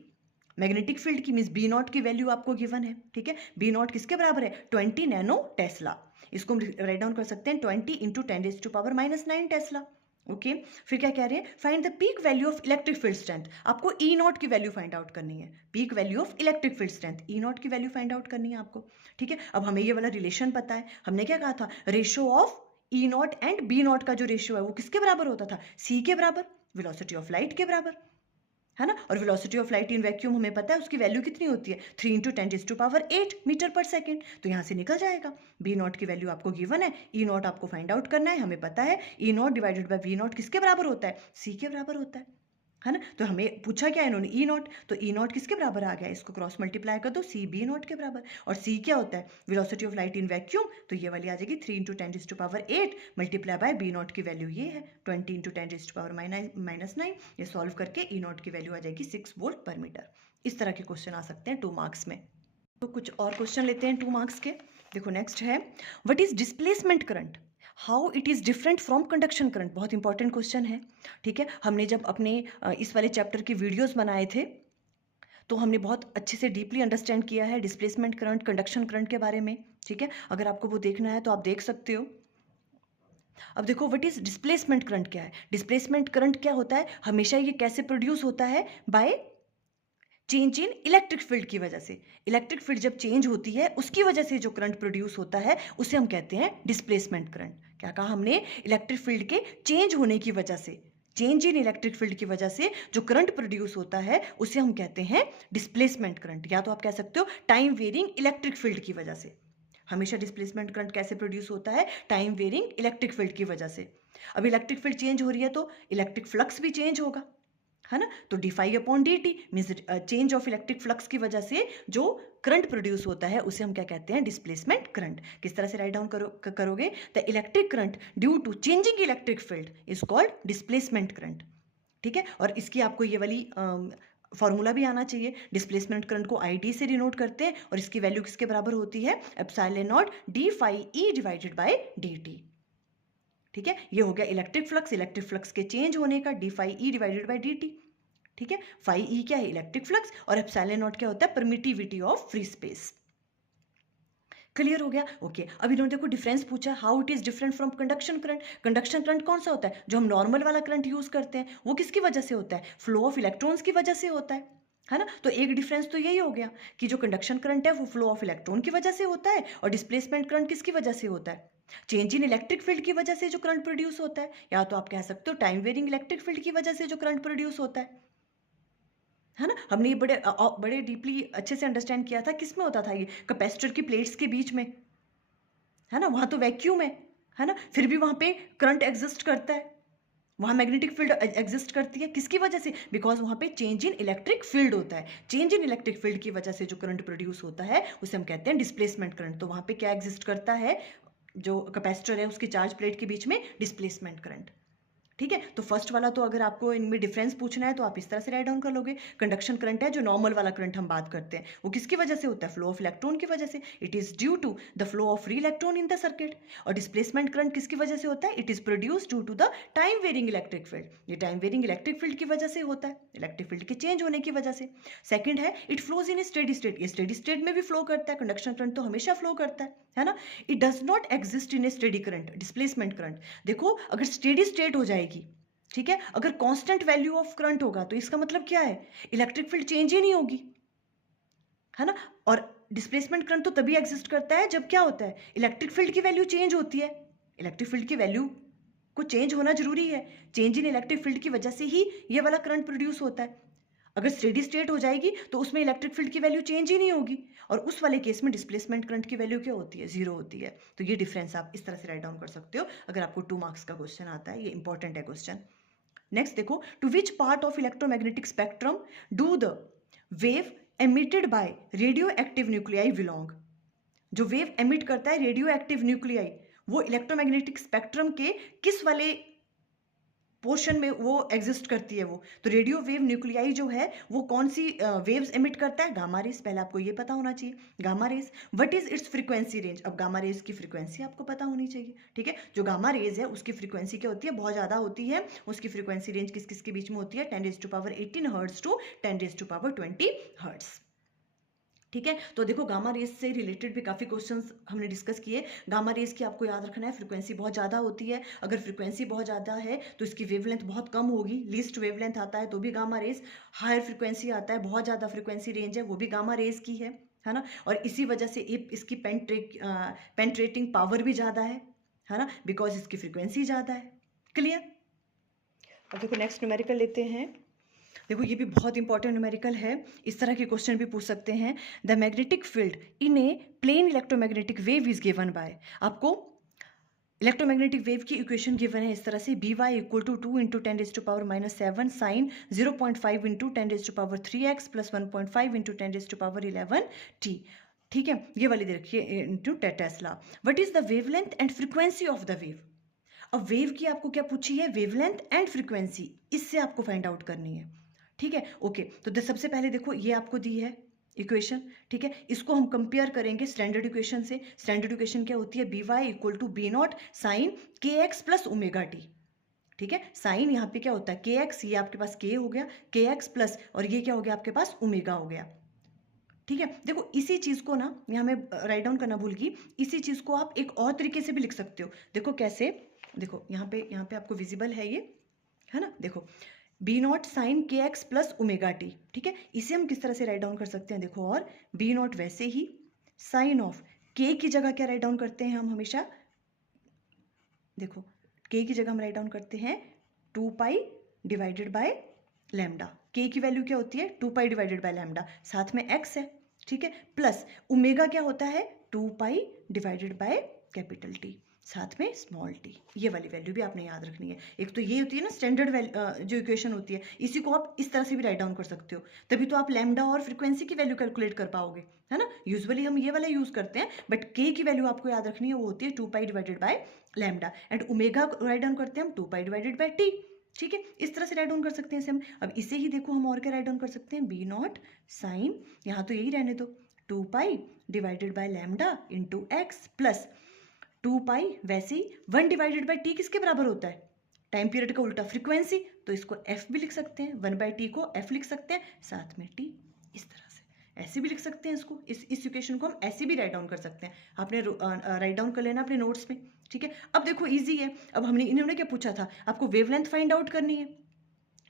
मैग्नेटिक फील्ड की, मीन्स बी नॉट की वैल्यू आपको गिवन है, ठीक है। बी नॉट किसके बराबर है, 20 नैनो टेस्ला। इसको हम राइट डाउन कर सकते हैं 20 इंटू 10⁻⁹ टेस्ला, ओके। फिर क्या कह रहे हैं, find the peak value of electric field strength, आपको ई नॉट की वैल्यू फाइंड आउट करनी है, peak value of electric field strength, E naught की वैल्यू फाइंड आउट करनी है आपको, ठीक है। अब हमें ये वाला रिलेशन पता है, हमने क्या कहा था, ratio of e not and b not का जो रेशियो है वो किसके बराबर होता था, सी के बराबर, वेलोसिटी ऑफ लाइट के बराबर, है ना। और velocity of light in vacuum हमें पता है उसकी वैल्यू कितनी होती है, 3 × 10⁸ मीटर पर सेकेंड। तो यहाँ से निकल जाएगा, बी नॉट की वैल्यू आपको गिवन है, ई नॉट आपको फाइंड आउट करना है, हमें पता है E naught divided by B naught किसके बराबर होता है, सी के बराबर होता है ना। तो हमें पूछा क्या इन्होंने, ई नॉट, तो ई नॉट किसके बराबर आ गया, इसको क्रॉस मल्टीप्लाई कर दो, सी बी नॉट के बराबर, और सी क्या होता है, velocity of light in vacuum, तो ये वाली आ जाएगी 3 × 10⁸ मल्टीप्लाई बाय बी नॉट की वैल्यू ये है 20 × 10⁻⁹ ये सॉल्व करके ई नॉट की वैल्यू आ जाएगी 6 वोल्ट पर मीटर। इस तरह के क्वेश्चन आ सकते हैं 2 मार्क्स में। तो कुछ और क्वेश्चन लेते हैं 2 मार्क्स के। देखो नेक्स्ट है, what is displacement current, how it is different from conduction current. बहुत इंपॉर्टेंट क्वेश्चन है, ठीक है। हमने जब अपने इस वाले चैप्टर की वीडियोस बनाए थे तो हमने बहुत अच्छे से डीपली अंडरस्टैंड किया है डिस्प्लेसमेंट करंट, कंडक्शन करंट के बारे में, ठीक है। अगर आपको वो देखना है तो आप देख सकते हो। अब देखो व्हाट इज डिस्प्लेसमेंट करंट क्या है, डिस्प्लेसमेंट करंट क्या होता है, हमेशा ये कैसे प्रोड्यूस होता है, by change in electric field की वजह से। इलेक्ट्रिक फील्ड जब चेंज होती है उसकी वजह से जो करंट प्रोड्यूस होता है उसे हम कहते हैं डिस्प्लेसमेंट करंट। क्या कहा हमने, इलेक्ट्रिक फील्ड के चेंज होने की वजह से, चेंज इन इलेक्ट्रिक फील्ड की वजह से जो करंट प्रोड्यूस होता है उसे हम कहते हैं डिस्प्लेसमेंट करंट, या तो आप कह सकते हो टाइम वेरिंग इलेक्ट्रिक फील्ड की वजह से। हमेशा डिस्प्लेसमेंट करंट कैसे प्रोड्यूस होता है, टाइम वेरिंग इलेक्ट्रिक फील्ड की वजह से। अब इलेक्ट्रिक फील्ड चेंज हो रही है तो इलेक्ट्रिक फ्लक्स भी चेंज होगा, है ना। तो d∅/dt means change of electric flux की वजह से जो करंट प्रोड्यूस होता है उसे हम क्या कहते हैं, डिस्प्लेसमेंट करंट। किस तरह से राइट डाउन करोगे, the electric current due to changing electric field is called displacement current, ठीक है। और इसकी आपको ये वाली फॉर्मूला भी आना चाहिए, डिस्प्लेसमेंट करंट को आई डी से डिनोट करते हैं और इसकी वैल्यू किसके बराबर होती है, epsilon not d∅e divided by dt, ठीक है। ये हो गया इलेक्ट्रिक फ्लक्स के चेंज होने का d∅e डिवाइडेड बाय dt, ठीक है। फाई ई क्या है, इलेक्ट्रिक फ्लक्स, और एप्सिलॉन नॉट क्या होता है, permittivity of free space. Clear हो गया, ओके। अब इन्होंने देखो डिफरेंस पूछा, how it is different from conduction current. Conduction current कौन सा होता है, जो हम नॉर्मल वाला करंट यूज करते हैं, वो किसकी वजह से होता है, फ्लो ऑफ इलेक्ट्रॉन्स की वजह से होता है ना। तो एक डिफरेंस तो यही हो गया कि जो कंडक्शन करंट है वो फ्लो ऑफ इलेक्ट्रॉन की वजह से होता है और डिस्प्लेसमेंट करंट किसकी वजह से होता है, चेंज इन इलेक्ट्रिक फील्ड की वजह से जो करंट प्रोड्यूस होता है, या तो आप कह सकते हो टाइम वेरिंग इलेक्ट्रिक फील्ड की वजह से जो करंट प्रोड्यूस होता है ना। हमने ये बड़े डीपली अच्छे से अंडरस्टैंड किया था, किस में होता था ये, कैपेसिटर की प्लेट्स के बीच में, है ना, वहां तो वैक्यूम है ना, फिर भी वहां पे करंट एग्जिस्ट करता है, वहां मैग्नेटिक फील्ड एग्जिस्ट करती है, किसकी वजह से, बिकॉज वहां पे चेंज इन इलेक्ट्रिक फील्ड होता है। चेंज इन इलेक्ट्रिक फील्ड की वजह से जो करंट प्रोड्यूस होता है उसे हम कहते हैं डिस्प्लेसमेंट करंट। तो वहां पे क्या एग्जिस्ट करता है, जो कैपेसिटर है उसकी चार्ज प्लेट के बीच में डिस्प्लेसमेंट करंट। ठीक है, तो फर्स्ट वाला तो अगर आपको इनमें डिफरेंस पूछना है तो आप इस तरह से राइट डाउन कर लोगे। कंडक्शन करंट है, जो नॉर्मल वाला करंट हम बात करते हैं, वो किसकी वजह से होता है, फ्लो ऑफ इलेक्ट्रॉन की वजह से, it is due to the flow of free electron in the circuit. और डिस्प्लेसमेंट करंट किसकी वजह से होता है, it is produce due to the time varying electric field. ये टाइम वेरिंग इलेक्ट्रिक फील्ड की वजह से होता है, इलेक्ट्रिक फील्ड के चेंज होने की वजह से। सेकंड है, it flows in steady state, ये स्टेडी स्टेट में भी फ्लो करता है, कंडक्शन करंट तो हमेशा फ्लो करता है ना। It does not exist in A steady current, displacement current. देखो अगर स्टेडी स्टेट हो जाएगी, ठीक है, अगर कांस्टेंट वैल्यू ऑफ करंट होगा तो इसका मतलब क्या है, इलेक्ट्रिक फील्ड चेंज ही नहीं होगी, है ना। और डिस्प्लेसमेंट करंट तो तभी एग्जिस्ट करता है जब क्या होता है, इलेक्ट्रिक फील्ड की वैल्यू चेंज होती है। इलेक्ट्रिक फील्ड की वैल्यू को चेंज होना जरूरी है, चेंज इन इलेक्ट्रिक फील्ड की वजह से ही ये वाला करंट प्रोड्यूस होता है। अगर स्टेडी स्टेट हो जाएगी तो उसमें इलेक्ट्रिक फील्ड की वैल्यू चेंज ही नहीं होगी, और उस वाले केस में डिस्प्लेसमेंट करंट की वैल्यू क्या होती है, जीरो होती है। तो ये डिफरेंस आप इस तरह से राइट डाउन कर सकते हो अगर आपको 2 मार्क्स का क्वेश्चन आता है, ये इंपॉर्टेंट है क्वेश्चन। नेक्स्ट देखो, to which part of electromagnetic spectrum do the wave emitted by radioactive nuclei belong. जो वेव एमिट करता है रेडियो एक्टिव न्यूक्लियाई, वो इलेक्ट्रोमैग्नेटिक स्पेक्ट्रम के किस वाले पोर्शन में वो एग्जिस्ट करती है। वो तो रेडियो वेव न्यूक्लियाई जो है वो कौन सी वेव्स एमिट करता है, गामा रेस। पहले आपको ये पता होना चाहिए, gamma rays, what is it's frequency range. अब गामा रेस की फ्रीक्वेंसी आपको पता होनी चाहिए, ठीक है। जो गामा रेज है उसकी फ्रीक्वेंसी क्या होती है, बहुत ज़्यादा होती है। उसकी फ्रीक्वेंसी रेंज किस किस के बीच में होती है, 10⁻18 हर्ट्ज टू 10⁻20 हर्ट्ज, ठीक है। तो देखो गामा रेस से रिलेटेड भी काफ़ी क्वेश्चंस हमने डिस्कस किए। गामा रेस की आपको याद रखना है फ्रीक्वेंसी बहुत ज़्यादा होती है, अगर फ्रीक्वेंसी बहुत ज़्यादा है तो इसकी वेवलेंथ बहुत कम होगी, लीस्ट वेवलेंथ आता है तो भी गामा रेस, हायर फ्रीक्वेंसी आता है, बहुत ज़्यादा फ्रीक्वेंसी रेंज है, वो भी गामा रेस की है ना। और इसी वजह से इसकी पेंट्रेटिंग पावर भी ज़्यादा है ना, बिकॉज इसकी फ्रीक्वेंसी ज़्यादा है। क्लियर। अब देखो नेक्स्ट न्यूमेरिकल लेते हैं। देखो ये भी बहुत इंपॉर्टेंट न्यूमेरिकल है, इस तरह के क्वेश्चन भी पूछ सकते हैं। The magnetic field in a plane electromagnetic wave is given by, आपको इलेक्ट्रोमैग्नेटिक वेव की इक्वेशन गिवन है इस तरह से, b y equal to 2 into 10⁻⁻7 sine 0.5 into 10⁻3x plus 1.5 into 10⁻11 t, ठीक है, ये वाली दे रखिए into tesla. What is the wavelength and frequency of the wave. अब वेव की आपको क्या पूछी है, वेवलेंथ एंड फ्रीक्वेंसी, इससे आपको फाइंड आउट करनी है, ठीक है। ओके, तो सबसे पहले देखो ये आपको दी है इक्वेशन, ठीक है, इसको हम कंपेयर करेंगे स्टैंडर्ड इक्वेशन से। स्टैंडर्ड इक्वेशन क्या होती है, b y equal to b not sine k x plus omega t, ठीक है। साइन यहाँ पे क्या होता है के एक्स, ये आपके पास के हो गया, के एक्स प्लस, और ये क्या हो गया आपके पास ओमेगा हो गया, ठीक है। देखो इसी चीज को ना यहाँ मैं राइट डाउन करना भूल गई, इसी चीज को आप एक और तरीके से भी लिख सकते हो। देखो कैसे, देखो यहाँ पे आपको विजिबल है ये, है ना। देखो B not sine k x plus omega t, ठीक है, इसे हम किस तरह से राइट डाउन कर सकते हैं, देखो, और बी नॉट वैसे ही साइन ऑफ के की जगह क्या राइट डाउन करते हैं हम हमेशा, देखो के की जगह हम राइट डाउन करते हैं 2 पाई डिवाइडेड बाय लैम्डा। के की वैल्यू क्या होती है 2 पाई डिवाइडेड बाय लैम्डा, साथ में एक्स है, ठीक है, प्लस ओमेगा क्या होता है 2 पाई डिवाइडेड बाय कैपिटल टी, साथ में स्मॉल टी। ये वाली वैल्यू भी आपने याद रखनी है। एक तो ये होती है ना स्टैंडर्ड जो इक्वेशन होती है, इसी को आप इस तरह से भी राइट डाउन कर सकते हो, तभी तो आप लैम्डा और फ्रीक्वेंसी की वैल्यू कैलकुलेट कर पाओगे, है ना। यूजुअली हम ये वाला यूज करते हैं, बट के की वैल्यू आपको याद रखनी है, वो होती है 2 पाई divided by lambda, and omega write down करते हैं हम 2 पाई डिवाइडेड बाय टी, ठीक है। इस तरह से राइट डाउन कर सकते हैं इसे हम। अब इसे ही देखो हम और क्या राइट डाउन कर सकते हैं, बी नॉट साइन, यहाँ तो यही रहने दो, 2 पाई divided by lambda into x plus 2 पाई, वैसे ही 1 डिवाइडेड बाई टी किसके बराबर होता है, टाइम पीरियड का उल्टा फ्रीक्वेंसी, तो इसको एफ भी लिख सकते हैं, 1 बाई टी को एफ लिख सकते हैं, साथ में टी, इस तरह से ऐसे भी लिख सकते हैं इसको, इस इक्वेशन को हम ऐसे भी राइट डाउन कर सकते हैं। आपने राइट डाउन कर लेना अपने नोट्स में, ठीक है। अब देखो इजी है, अब हमने इन्होंने क्या पूछा था, आपको वेवलेंथ फाइंड आउट करनी है,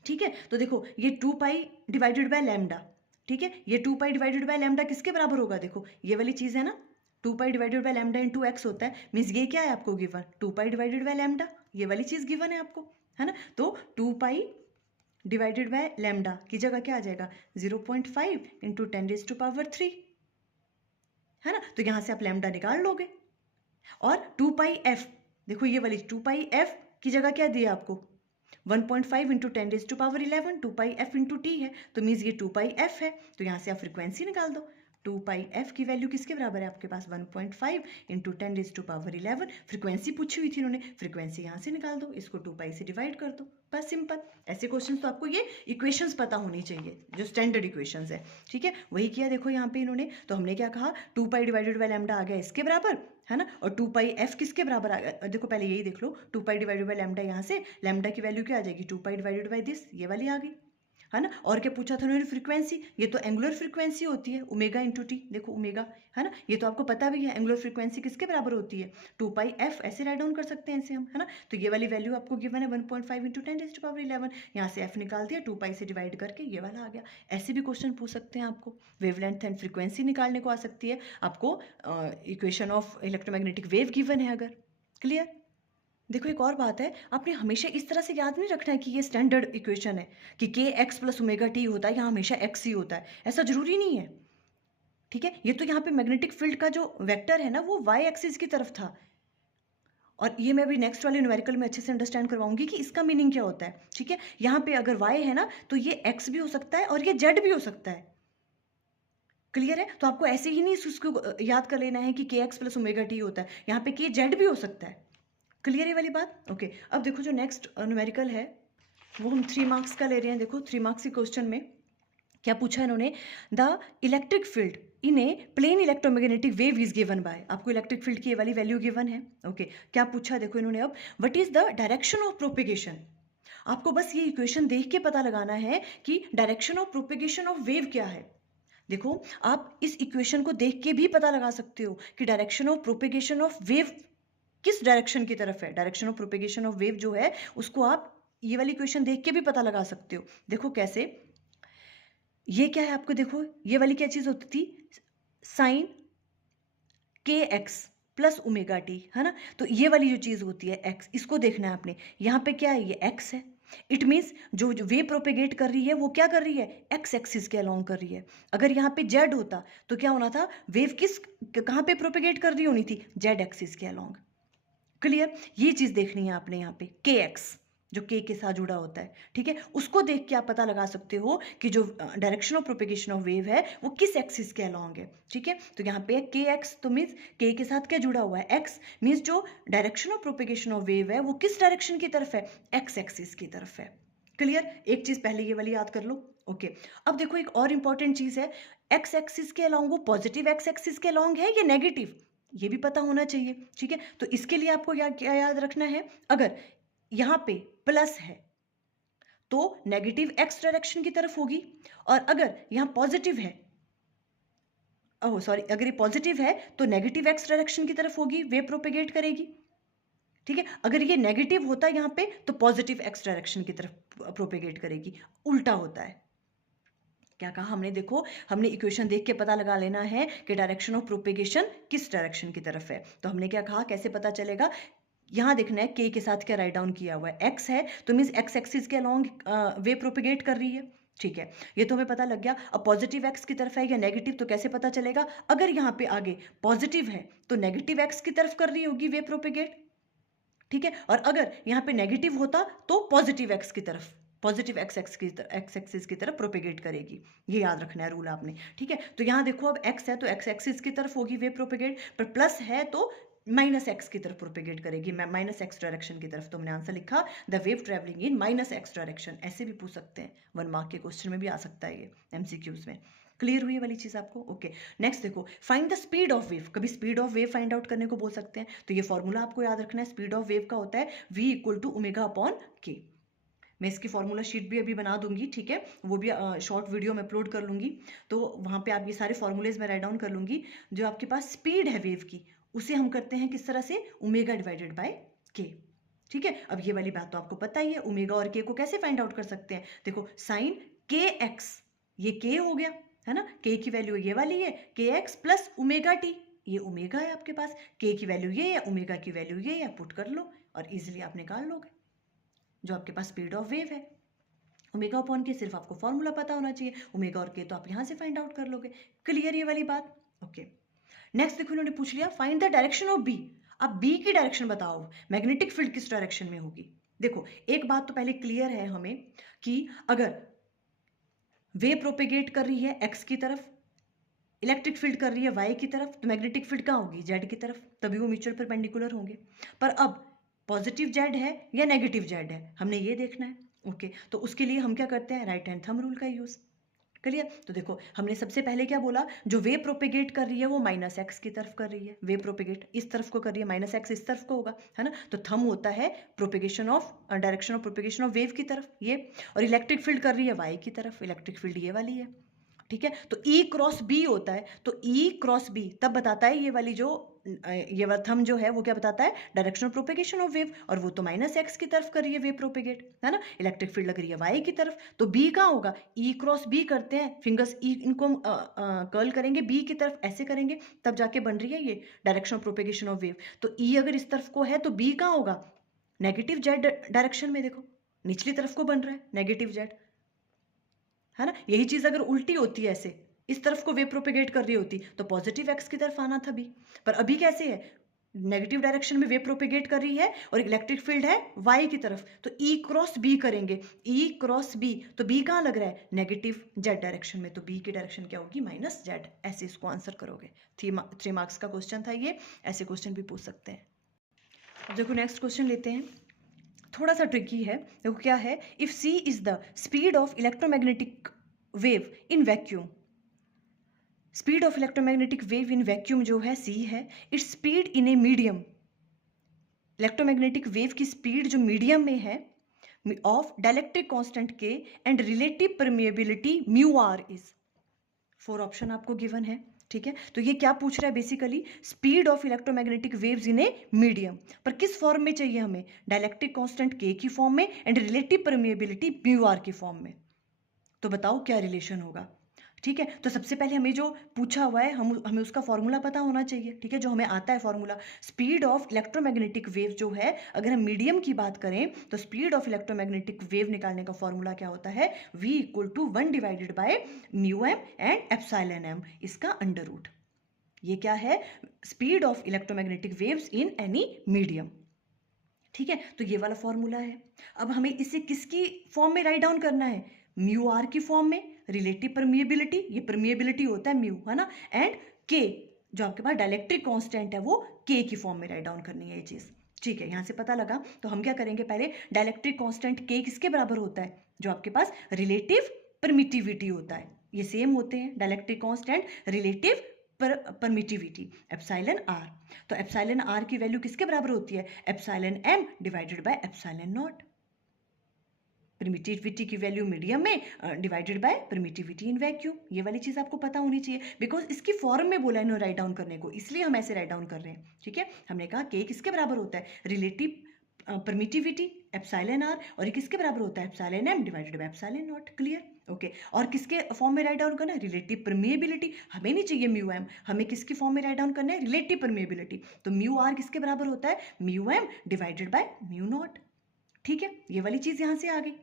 ठीक है। तो देखो ये 2 पाई डिवाइडेड बाय लैम्डा, ठीक है, ये 2 पाई डिवाइडेड बाय लैम्डा किसके बराबर होगा, देखो ये वाली चीज़ है ना 2 पाई divided by lambda into x होता है, मीन्स ये क्या है आपको given, 2 pi divided by lambda, ये वाली चीज़ गिवन है आपको, है ना। तो 2 पाई डिवाइडेड बाय लैम्डा की जगह क्या आ जाएगा 0.5 इंटू 10⁻³ है ना। तो यहाँ से आप लैम्डा निकाल लोगे। और 2 पाई एफ, देखो ये वाली 2 पाई एफ की जगह क्या दिया आपको 1.5 इंटू 10⁻11, 2 पाई एफ इंटू टी है, तो मीन्स ये 2 पाई एफ है, तो यहाँ से आप फ्रिक्वेंसी निकाल दो। 2 पाई एफ की वैल्यू किसके बराबर है आपके पास 1.5 इंटू 10⁻11, फ्रिक्वेंसी पूछी हुई थी उन्होंने, फ्रिक्वेंसी यहाँ से निकाल दो, इसको 2 पाई से डिवाइड कर दो, बस सिंपल। ऐसे क्वेश्चंस तो आपको ये इक्वेशंस पता होनी चाहिए, जो स्टैंडर्ड इक्वेशंस है, ठीक है। वही किया देखो यहाँ पे इन्होंने, तो हमने क्या कहा 2 पाई डिवाइडेड बाय लैम्डा आ गया इसके बराबर, है ना, और 2 पाई एफ किसके बराबर आ गया, देखो पहले यही देख लो, 2 पाई डिवाइडेड बाय लैम्डा, यहाँ से लैम्डा की वैल्यू क्या आ जाएगी 2 पाई डिवाइडेड बाय दिस, ये वाली आ गई, है ना। और क्या पूछा था उन्होंने फ्रीक्वेंसी, ये तो एंगुलर फ्रीक्वेंसी होती है ओमेगा इंटू टी, देखो ओमेगा, है ना, ये तो आपको पता भी है एंगुलर फ्रीक्वेंसी किसके बराबर होती है 2 पाई एफ, ऐसे राइट डाउन कर सकते हैं इसे हम, है ना। तो ये वाली वैल्यू आपको गिवन है 1.5 इंटू 10⁻11, यहाँ से एफ निकाल दिया, 2 पाई से डिवाइड करके ये वाला आ गया। ऐसे भी क्वेश्चन पूछ सकते हैं आपको, वेवलेंथ एंड फ्रीक्वेंसी निकालने को आ सकती है आपको, equation of electromagnetic wave given है अगर, क्लियर। देखो एक और बात है, आपने हमेशा इस तरह से याद नहीं रखना है कि ये स्टैंडर्ड इक्वेशन है कि के एक्स प्लस ओमेगा टी होता है, यहाँ हमेशा एक्स ही होता है, ऐसा जरूरी नहीं है, ठीक है। ये तो यहाँ पे मैग्नेटिक फील्ड का जो वेक्टर है ना वो वाई एक्सिस की तरफ था, और ये मैं अभी नेक्स्ट वाले न्यूमेरिकल में अच्छे से अंडरस्टैंड करवाऊंगी कि इसका मीनिंग क्या होता है, ठीक है। यहाँ पे अगर वाई है ना तो ये एक्स भी हो सकता है और ये जेड भी हो सकता है, क्लियर है। तो आपको ऐसे ही नहीं उसको याद कर लेना है कि के एक्स प्लस ओमेगा टी होता है, यहाँ पे के जेड भी हो सकता है, क्लियर है वाली बात, ओके। अब देखो जो नेक्स्ट न्यूमेरिकल है वो हम 3 मार्क्स का ले रहे हैं। देखो 3 मार्क्स के क्वेश्चन में क्या पूछा है इन्होंने, the electric field in a plane electromagnetic wave is given by, आपको इलेक्ट्रिक फील्ड की ये वाली वैल्यू गिवन है, ओके। क्या पूछा देखो इन्होंने, अब what is the direction of propagation, आपको बस ये इक्वेशन देख के पता लगाना है कि direction of propagation of wave क्या है। देखो आप इस इक्वेशन को देख के भी पता लगा सकते हो कि direction of propagation of wave किस डायरेक्शन की तरफ है, direction of propagation of wave जो है उसको आप ये वाली इक्वेशन देख के भी पता लगा सकते हो। देखो कैसे, ये क्या है आपको, देखो ये वाली क्या चीज होती थी sign k x plus omega T, है ना। तो ये वाली जो चीज होती है एक्स, इसको देखना है आपने, यहाँ पे क्या है ये एक्स है, इट मीन्स जो वेव प्रोपेगेट कर रही है वो क्या कर रही है एक्स एक्सिस के अलोंग कर रही है। अगर यहाँ पे जेड होता तो क्या होना था, वेव किस कहाँ पे प्रोपेगेट कर रही होनी थी जेड एक्सिस के अलोंग, क्लियर। ये चीज देखनी है आपने यहाँ पे के एक्स जो के साथ जुड़ा होता है, ठीक है, उसको देख के आप पता लगा सकते हो कि जो direction of propagation of wave है वो किस एक्सिस के अलोंग है, ठीक है। तो यहाँ पे के एक्स तो मीन्स के साथ क्या जुड़ा हुआ है एक्स, मीन्स जो direction of propagation of wave है वो किस डायरेक्शन की तरफ है एक्स एक्सिस की तरफ है, क्लियर। एक चीज पहले ये वाली याद कर लो, ओके। अब देखो एक और इंपॉर्टेंट चीज है, एक्स एक्सिस के अलोंग वो पॉजिटिव एक्स एक्सिस के अलोंग है या नेगेटिव, ये भी पता होना चाहिए, ठीक है। तो इसके लिए आपको क्या याद रखना है, अगर यहां पे प्लस है तो नेगेटिव एक्स डायरेक्शन की तरफ होगी, और अगर यहां पॉजिटिव है, ओह सॉरी, अगर ये पॉजिटिव है तो नेगेटिव एक्स डायरेक्शन की तरफ होगी, वेव प्रोपेगेट करेगी, ठीक है। अगर ये नेगेटिव होता है यहां पे तो पॉजिटिव एक्स डायरेक्शन की तरफ प्रोपेगेट करेगी, उल्टा होता है। क्या कहा हमने, देखो हमने इक्वेशन देख के पता लगा लेना है कि डायरेक्शन ऑफ प्रोपेगेशन किस डायरेक्शन की तरफ है। तो हमने क्या कहा, कैसे पता चलेगा, यहां देखना है के साथ क्या राइट डाउन किया हुआ है, एक्स है तो मीन्स एक्स एक्सिस के अलोंग वे प्रोपेगेट कर रही है, ठीक है, ये तो हमें पता लग गया। अब पॉजिटिव एक्स की तरफ है या नेगेटिव तो कैसे पता चलेगा, अगर यहाँ पे आगे पॉजिटिव है तो नेगेटिव एक्स की तरफ कर रही होगी वे प्रोपेगेट, ठीक है, और अगर यहाँ पे नेगेटिव होता तो पॉजिटिव एक्स की तरफ, पॉजिटिव एक्स एक्सिस की तरफ प्रोपेगेट करेगी, ये याद रखना है रूल आपने, ठीक है। तो यहाँ देखो अब एक्स है तो एक्स एक्सिस की तरफ होगी वे प्रोपेगेट, पर प्लस है तो माइनस एक्स की तरफ प्रोपेगेट करेगी, माइनस एक्स डायरेक्शन की तरफ। तो हमने आंसर लिखा the wave travelling in minus x direction, ऐसे भी पूछ सकते हैं, 1 मार्क के क्वेश्चन में भी आ सकता है ये एमसीक्यूज में, क्लियर हुई वाली चीज आपको, ओके। नेक्स्ट देखो find the speed of wave, कभी speed of wave find out करने को बोल सकते हैं, तो ये फॉर्मूला आपको याद रखना है, स्पीड ऑफ वेव का होता है v equal to omega upon k. मैं इसकी फॉर्मूला शीट भी अभी बना दूंगी, ठीक है, वो भी शॉर्ट वीडियो में अपलोड कर लूंगी, तो वहां पे आप ये सारे फॉर्मूलेज में राइट डाउन कर लूंगी। जो आपके पास स्पीड है वेव की उसे हम करते हैं किस तरह से, ओमेगा डिवाइडेड बाय के, ठीक है। अब ये वाली बात तो आपको पता ही है, ओमेगा और के को कैसे फाइंड आउट कर सकते हैं, देखो साइन के एक्स, ये के हो गया, है ना, के की वैल्यू ये वाली है के एक्स प्लस ओमेगा टी, ये ओमेगा है आपके पास, के की वैल्यू ये या ओमेगा की वैल्यू ये या पुट कर लो और इजिली आप निकाल लोगे जो आपके पास स्पीड ऑफ वेव है। ओमेगा अपॉन के सिर्फ आपको फॉर्मूला पता होना चाहिए, ओमेगा और के तो आप यहाँ से फाइंड आउट कर लोगे। क्लियर ये वाली बात? ओके। नेक्स्ट देखो इन्होंने पूछ लिया find the direction of b. अब बी की डायरेक्शन बताओ, मैग्नेटिक फील्ड किस डायरेक्शन में होगी। देखो एक बात तो पहले क्लियर है हमें कि अगर वेव प्रोपेगेट कर रही है एक्स की तरफ, इलेक्ट्रिक फील्ड कर रही है वाई की तरफ, तो मैग्नेटिक फील्ड कहाँ होगी, जेड की तरफ, तभी वो म्यूचुअल परपेंडिकुलर होंगे। पर अब पॉजिटिव जेड है या नेगेटिव जेड है हमने ये देखना है। ओके, तो उसके लिए हम क्या करते हैं, राइट हैंड थंब रूल का यूज। क्लियर? तो देखो हमने सबसे पहले क्या बोला, जो वेव प्रोपेगेट कर रही है वो माइनस एक्स की तरफ कर रही है, वेव प्रोपेगेट इस तरफ को कर रही है, माइनस एक्स इस तरफ को होगा, है ना। तो थंब होता है propagation of, direction of propagation of wave की तरफ ये, और इलेक्ट्रिक फील्ड कर रही है वाई की तरफ, इलेक्ट्रिक फील्ड ये वाली है। ठीक है, तो E क्रॉस बी होता है, तो E क्रॉस बी तब बताता है ये वाली जो ये वाला थंब जो है वो क्या बताता है, direction of propagation of wave, और वो तो माइनस एक्स की तरफ कर रही है वेव प्रोपेगेट, है ना। इलेक्ट्रिक फील्ड लग रही है वाई की तरफ, तो बी कहाँ होगा, E क्रॉस बी करते हैं, फिंगर्स ई इनको कर्ल करेंगे बी की तरफ, ऐसे करेंगे तब जाके बन रही है ये direction of propagation of wave. तो E अगर इस तरफ को है तो बी कहाँ होगा, नेगेटिव जेड डायरेक्शन में, देखो निचली तरफ को बन रहा है नेगेटिव जेड, है ना। यही चीज अगर उल्टी होती है, ऐसे इस तरफ को वेव प्रोपेगेट कर रही होती तो पॉजिटिव एक्स की तरफ आना था बी, पर अभी कैसे है, नेगेटिव डायरेक्शन में वेव प्रोपेगेट कर रही है और इलेक्ट्रिक फील्ड है वाई की तरफ, तो ई क्रॉस बी करेंगे, ई क्रॉस बी, तो बी कहाँ लग रहा है, नेगेटिव जेड डायरेक्शन में, तो बी की डायरेक्शन क्या होगी, माइनस जेड। ऐसे इसको आंसर करोगे। 3 मार्क्स का क्वेश्चन था ये, ऐसे क्वेश्चन भी पूछ सकते हैं। अब देखो नेक्स्ट क्वेश्चन लेते हैं, थोड़ा सा ट्रिकी है। देखो क्या है, if c is the speed of electromagnetic wave in vacuum, speed of electromagnetic wave in vacuum जो है सी है, its speed in a medium, electromagnetic wave की स्पीड जो मीडियम में है of dielectric constant k and relative permeability mu r is, 4 option आपको given है। ठीक है, तो ये क्या पूछ रहा है basically, speed of electromagnetic waves in a medium, पर किस फॉर्म में चाहिए हमें, डाइलेक्ट्रिक कांस्टेंट के की फॉर्म में and relative permeability mu r की फॉर्म में। तो बताओ क्या रिलेशन होगा। ठीक है, तो सबसे पहले हमें जो पूछा हुआ है हमें उसका फॉर्मूला पता होना चाहिए। ठीक है, जो हमें आता है formula, speed of electromagnetic wave जो है, अगर हम मीडियम की बात करें तो स्पीड ऑफ इलेक्ट्रोमैग्नेटिक वेव निकालने का फॉर्मूला क्या होता है, v equal to 1 divided by mu m and epsilon m, इसका अंडर रूट। ये क्या है, speed of electromagnetic waves in any medium. ठीक है, तो ये वाला फॉर्मूला है। अब हमें इसे किसकी फॉर्म में राइट डाउन करना है, म्यू आर की फॉर्म में, रिलेटिव परमिएबिलिटी, ये परमिएबिलिटी होता है म्यू, है ना, एंड के जो आपके पास डाइलेक्ट्रिक कांस्टेंट है वो के की फॉर्म में राइट डाउन करनी है ये चीज। ठीक है, यहां से पता लगा, तो हम क्या करेंगे, पहले डाइलेक्ट्रिक कांस्टेंट के किसके बराबर होता है, जो आपके पास रिलेटिव परमिटिविटी होता है, ये सेम होते हैं dielectric constant relative permittivity, epsilon r. तो एप्सिलॉन आर की वैल्यू किसके बराबर होती है, epsilon m divided by epsilon not, permittivity की वैल्यू मीडियम में divided by permittivity in vacuum. ये वाली चीज आपको पता होनी चाहिए, बिकॉज इसकी फॉर्म में बोला इन्होंने राइट डाउन करने को, इसलिए हम ऐसे राइट डाउन कर रहे हैं। ठीक है, हमने कहा के किसके बराबर होता है, रिलेटिव परमिटिविटी एप्सिलॉन आर, और ये किसके बराबर होता है, epsilon m divided by epsilon not. Clear? Okay, और किसके फॉर्म में राइट डाउन करना है, रिलेटिव परमिएबिलिटी, हमें नहीं चाहिए म्यू एम, हमें किसकी फॉर्म में राइट डाउन करना है, रिलेटिव परमिएबिलिटी, तो म्यू आर किसके बराबर होता है, mu m divided by mu not. ठीक है, ये वाली चीज यहां से आ गई।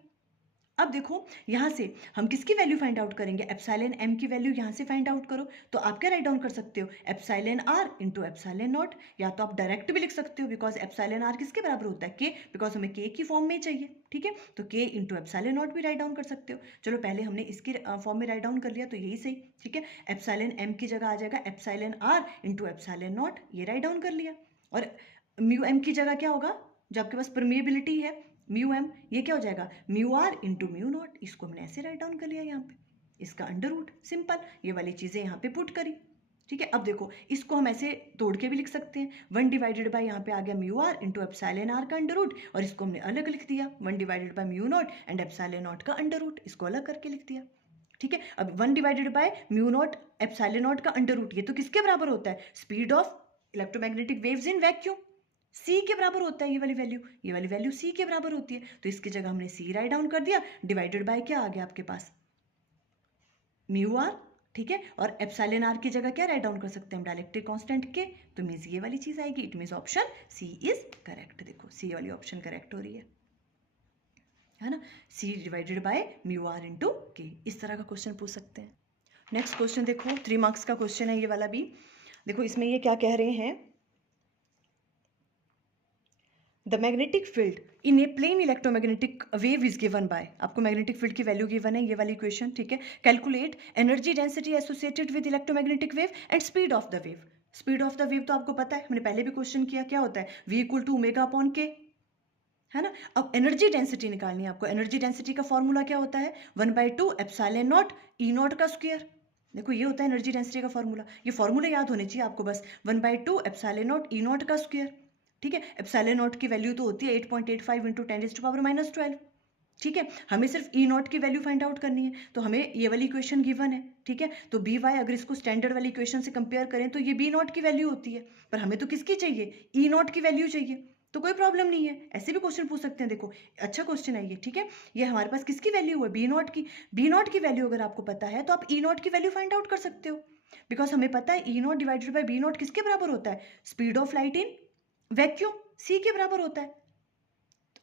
अब देखो यहां से हम किसकी वैल्यू फाइंड आउट करेंगे, एप्सिलॉन एम की वैल्यू यहां से फाइंड आउट करो, तो आप क्या राइट डाउन कर सकते हो, epsilon r into epsilon not, या तो आप डायरेक्ट भी लिख सकते हो, बिकॉज एप्सिलॉन आर किसके बराबर होता है, के, बिकॉज हमें के की फॉर्म में चाहिए। ठीक है, तो के इंटू एप्सिलॉन नॉट भी राइट डाउन कर सकते हो। चलो पहले हमने इसकी फॉर्म में राइट डाउन कर लिया, तो यही सही। ठीक है, एप्सिलॉन एम की जगह आ जाएगा epsilon r into epsilon not, ये राइट डाउन कर लिया, और म्यू एम की जगह क्या होगा, जो आपके पास परमिएबिलिटी है म्यू एम, ये क्या हो जाएगा, mu r into mu not, इसको हमने ऐसे राइट डाउन कर लिया यहाँ पे, इसका अंडर रूट, सिंपल, ये वाली चीजें यहाँ पे पुट करी। ठीक है, अब देखो इसको हम ऐसे तोड़ के भी लिख सकते हैं, 1 डिवाइडेड बाय यहाँ पे आ गया mu r into epsilon r का अंडर रूट, और इसको हमने अलग लिख दिया 1 divided by mu naught and epsilon naught का अंडर रूट, इसको अलग करके लिख दिया। ठीक है, अब 1 divided by mu naught epsilon naught का अंडर रूट, ये तो किसके बराबर होता है, speed of electromagnetic waves in vacuum, c के बराबर होता है, ये वाली वैल्यू सी के बराबर होती है, तो इसकी जगह हमने सी राइट डाउन कर दिया, डिवाइडेड बाय क्या आ गया आपके पास, म्यू आर ठीक है, और एप्सिलॉन आर की जगह क्या राइट डाउन कर सकते हैं हम, डाइलेक्ट्रिक कांस्टेंट के, तो मीन्स ये वाली चीज आएगी, it means option c is correct. देखो सी वाली ऑप्शन करेक्ट हो रही है ना, c divided by mu r into k, इस तरह का क्वेश्चन पूछ सकते हैं। नेक्स्ट क्वेश्चन देखो, 3 मार्क्स का क्वेश्चन है ये वाला भी। देखो इसमें ये क्या कह रहे हैं, the magnetic field in a plane electromagnetic wave is given by, आपको मैग्नेटिक फील्ड की वैल्यू गिवन है, ये वाली इक्वेशन, ठीक है। Calculate energy density associated with electromagnetic wave and speed of the wave. Speed of the wave तो आपको पता है, हमने पहले भी क्वेश्चन किया, क्या होता है, v equal to omega upon k, है ना। अब एनर्जी डेंसिटी निकालनी है आपको, एनर्जी डेंसिटी का फॉर्मूला क्या होता है, 1/2 एप्सिलॉन नॉट ई नॉट का स्क्वायर। देखो ये होता है एनर्जी डेंसिटी का फॉर्मूला, ये फॉर्मूला याद होने चाहिए आपको बस, 1/2 एप्सिलॉन नॉट ई नॉट का स्क्वायर, ठीक है। एप्सिलॉन नॉट की वैल्यू तो होती है 8.85 इंटू 10⁻⁻12, ठीक है। हमें सिर्फ ई नॉट की वैल्यू फाइंड आउट करनी है, तो हमें ये वाली इक्वेशन गिवन है, ठीक है। तो बी वाई अगर इसको स्टैंडर्ड वाली इक्वेशन से कंपेयर करें तो ये बी नॉट की वैल्यू होती है, पर हमें तो किसकी चाहिए, ई नॉट की वैल्यू चाहिए, तो कोई प्रॉब्लम नहीं है, ऐसे भी क्वेश्चन पूछ सकते हैं। देखो अच्छा क्वेश्चन है ये, ठीक है। ये हमारे पास किसकी वैल्यू है, बी नॉट की। बी नॉट की वैल्यू अगर आपको पता है तो आप ई नॉट की वैल्यू फाइंड आउट कर सकते हो, बिकॉज हमें पता है E naught divided by B naught किसके बराबर होता है, speed of light in vacuum, c के बराबर होता है,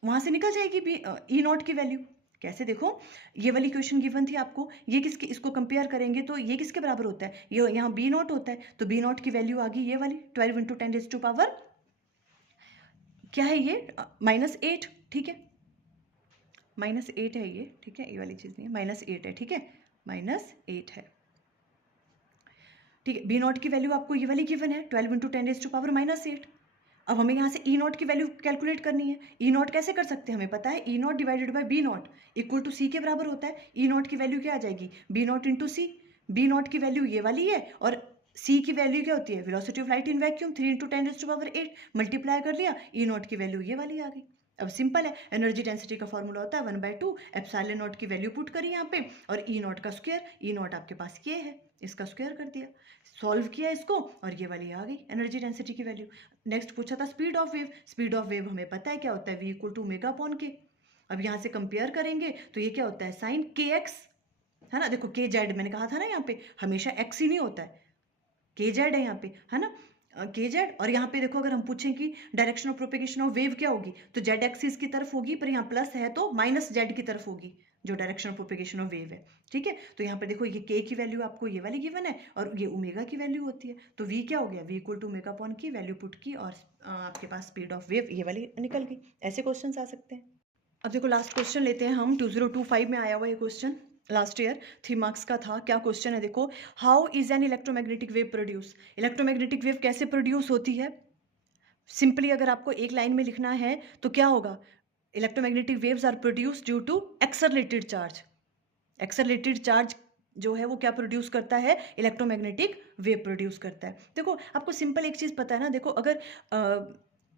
वहां से निकल जाएगी ई नॉट की वैल्यू। कैसे, देखो ये वाली क्वेश्चन गिवन थी आपको, ये किसके, इसको कंपेयर करेंगे तो ये किसके बराबर होता है, ये यहाँ बी नॉट होता है, तो बी नॉट की वैल्यू आ गई ये वाली 12 इंटू 10⁻⁻, क्या है ये, -8, ठीक है, -8 है ये, ठीक है, ये वाली चीज नहीं है, -8 है, ठीक है, -8 है, ठीक है। बी नॉट की वैल्यू आपको ये वाली गिवन है 12 इंटू 10⁻⁻8। अब हमें यहाँ से ई नॉट की वैल्यू कैलकुलेट करनी है। ई नॉट कैसे कर सकते हैं, हमें पता है E naught divided by B naught equal to c के बराबर होता है। ई नॉट की वैल्यू क्या आ जाएगी, B naught into C, B naught की वैल्यू ये वाली है और सी की वैल्यू क्या होती है, velocity of light in vacuum, 3 into 10⁻8 multiply कर लिया, ई नॉट की वैल्यू ये वाली आ गई। अब सिंपल है, एनर्जी डेंसिटी का फॉर्मूला होता है 1/2 एप्सिलॉन नॉट की वैल्यू पुट करी यहाँ पे, और ई नॉट का स्क्वायर, ई नॉट आपके पास ये है, इसका स्क्वायर कर दिया, सॉल्व किया इसको, और ये वाली आ गई एनर्जी डेंसिटी की वैल्यू। नेक्स्ट पूछा था speed of wave, speed of wave हमें पता है क्या होता है, v equal to omega upon k. अब यहाँ से कंपेयर करेंगे तो ये क्या होता है, साइन के एक्स, है ना। देखो के जेड मैंने कहा था ना, यहाँ पे हमेशा एक्स ही नहीं होता है, के जेड है यहाँ पे, है ना, के जेड। और यहाँ पे देखो अगर हम पूछें कि direction of propagation of wave क्या होगी, तो जेड एक्सिस की तरफ होगी, पर यहाँ प्लस है तो माइनस जेड की तरफ होगी, जो direction of propagation of wave है, ठीक है। तो यहाँ पर देखो ये के की वैल्यू आपको ये वाली गिवन है और ये ओमेगा की वैल्यू होती है, तो वी क्या हो गया, V equal to omega upon की वैल्यू पुट की और आपके पास स्पीड ऑफ वेव ये वाली निकल गई। ऐसे क्वेश्चन आ सकते हैं। अब देखो लास्ट क्वेश्चन लेते हैं हम, 2025 में आया हुआ ये क्वेश्चन, लास्ट ईयर 3 मार्क्स का था। क्या क्वेश्चन है देखो, how is an electromagnetic wave produce, electromagnetic wave कैसे प्रोड्यूस होती है। सिंपली अगर आपको एक लाइन में लिखना है तो क्या होगा, electromagnetic waves are produce due to accelerated charge. Accelerated charge जो है वो क्या प्रोड्यूस करता है, इलेक्ट्रोमैग्नेटिक वेव प्रोड्यूस करता है। देखो आपको सिंपल एक चीज़ पता है ना, देखो अगर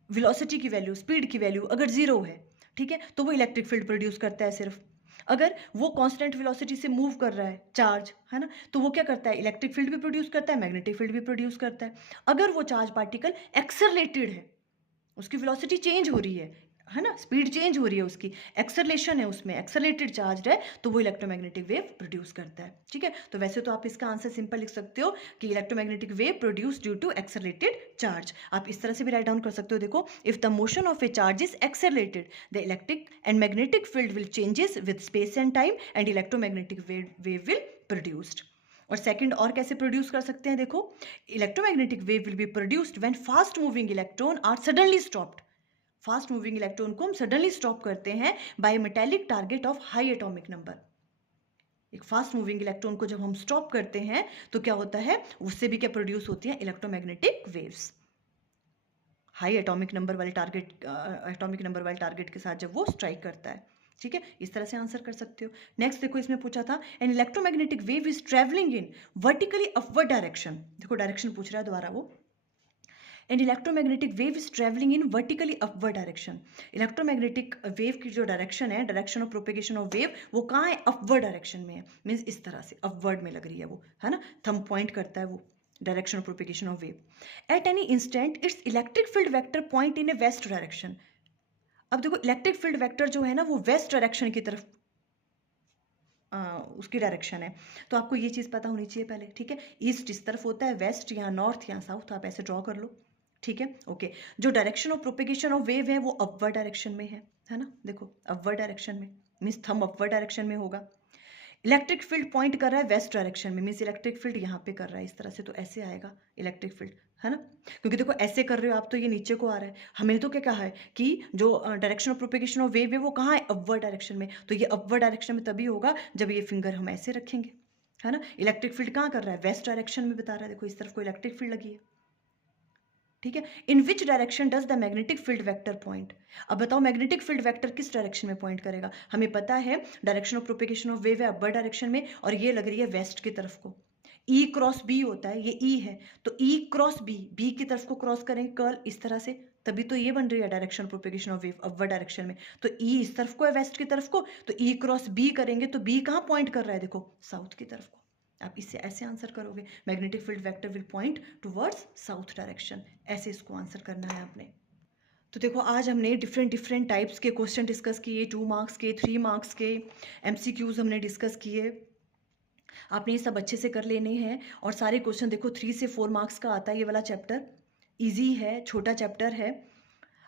वेलोसिटी की वैल्यू, स्पीड की वैल्यू अगर 0 है, ठीक है, तो वो इलेक्ट्रिक फील्ड प्रोड्यूस करता है सिर्फ। अगर वो कांस्टेंट वेलोसिटी से मूव कर रहा है चार्ज, है ना, तो वो क्या करता है, इलेक्ट्रिक फील्ड भी प्रोड्यूस करता है, मैग्नेटिक फील्ड भी प्रोड्यूस करता है। अगर वो चार्ज पार्टिकल एक्सेलरेटेड है, उसकी वेलोसिटी चेंज हो रही है ना, स्पीड चेंज हो रही है, उसकी एक्सेलरेशन है, उसमें एक्सेलरेटेड चार्ज है, तो वो इलेक्ट्रोमैग्नेटिक वेव प्रोड्यूस करता है, ठीक है। तो वैसे तो आप इसका आंसर सिंपल लिख सकते हो कि electromagnetic wave produce due to accelerated charge. आप इस तरह से भी राइट डाउन कर सकते हो, देखो if the motion of a charge is accelerated the electric and magnetic field will changes with space and time and electromagnetic wave will produced. और सेकंड और कैसे प्रोड्यूस कर सकते हैं, देखो electromagnetic wave will be produced when fast moving electron are suddenly stopped. Fast moving electron को हम suddenly stop करते हैं by metallic target of high atomic number. एक फास्ट मूविंग इलेक्ट्रॉन को जब हम स्टॉप करते हैं तो क्या होता है, उससे भी क्या प्रोड्यूस होती है, electromagnetic waves. High atomic number वाले टारगेट के साथ जब वो स्ट्राइक करता है, ठीक है। इस तरह से आंसर कर सकते हो। नेक्स्ट देखो इसमें पूछा था an electromagnetic wave is travelling in vertically upward direction. देखो डायरेक्शन पूछ रहा है दोबारा वो, and electromagnetic wave is travelling in vertically upward direction. Electromagnetic wave की जो डायरेक्शन है, direction of propagation of wave, वो कहाँ है, अपवर्ड डायरेक्शन में है, मीन्स इस तरह से अपवर्ड में लग रही है वो, है ना, थंब पॉइंट करता है वो, direction of propagation of wave. At any instant it's electric field vector point in A west direction. अब देखो इलेक्ट्रिक फील्ड वेक्टर जो है ना वो वेस्ट डायरेक्शन की तरफ उसकी डायरेक्शन है। तो आपको ये चीज़ पता होनी चाहिए पहले, ठीक है। ईस्ट इस तरफ होता है, वेस्ट यहाँ नॉर्थ यहाँ साउथ, आप ऐसे ड्रॉ कर लो, ठीक है। ओके, जो direction of propagation of wave है वो अपवर्ड डायरेक्शन में है ना। देखो अपवर्ड डायरेक्शन में मीन्स थंब अपवर्ड डायरेक्शन में होगा। इलेक्ट्रिक फील्ड पॉइंट कर रहा है वेस्ट डायरेक्शन में, मीन्स इलेक्ट्रिक फील्ड यहाँ पे कर रहा है इस तरह से, तो ऐसे आएगा इलेक्ट्रिक फील्ड, है ना। क्योंकि देखो ऐसे कर रहे हो आप तो ये नीचे को आ रहा है, हमें तो क्या कहा है कि जो direction of propagation of wave है वो कहाँ है, अपवर्ड डायरेक्शन में। तो ये अपवर्ड डायरेक्शन में तभी होगा जब ये फिंगर हम ऐसे रखेंगे, है ना। इलेक्ट्रिक फील्ड कहाँ कर रहा है, वेस्ट डायरेक्शन में बता रहा है, देखो इस तरफ को इलेक्ट्रिक फील्ड लगी है, ठीक है। In which direction does the magnetic field vector point. अब बताओ मैग्नेटिक फील्ड वेक्टर किस डायरेक्शन में पॉइंट करेगा। हमें पता है direction of propagation of wave है अपर डायरेक्शन में, और ये लग रही है वेस्ट की तरफ को। ई क्रॉस बी होता है, ये ई है, तो ई क्रॉस बी, बी की तरफ को क्रॉस करेंगे कर्ल इस तरह से, तभी तो ये बन रही है direction propagation of wave upper direction में। तो ई इस तरफ को है वेस्ट की तरफ को, तो ई क्रॉस बी करेंगे तो बी कहाँ पॉइंट कर रहा है, देखो साउथ की तरफ को। आप इससे ऐसे आंसर करोगे, magnetic field vector will point towards south direction, ऐसे इसको आंसर करना है आपने। तो देखो आज हमने डिफरेंट डिफरेंट टाइप्स के क्वेश्चन डिस्कस किए, 2 मार्क्स के, 3 मार्क्स के एमसीक्यूज हमने डिस्कस किए। आपने ये सब अच्छे से कर लेने हैं, और सारे क्वेश्चन देखो 3 से 4 मार्क्स का आता है ये वाला चैप्टर, ईजी है, छोटा चैप्टर है,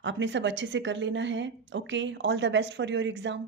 आपने सब अच्छे से कर लेना है। Okay, all the best for your exam.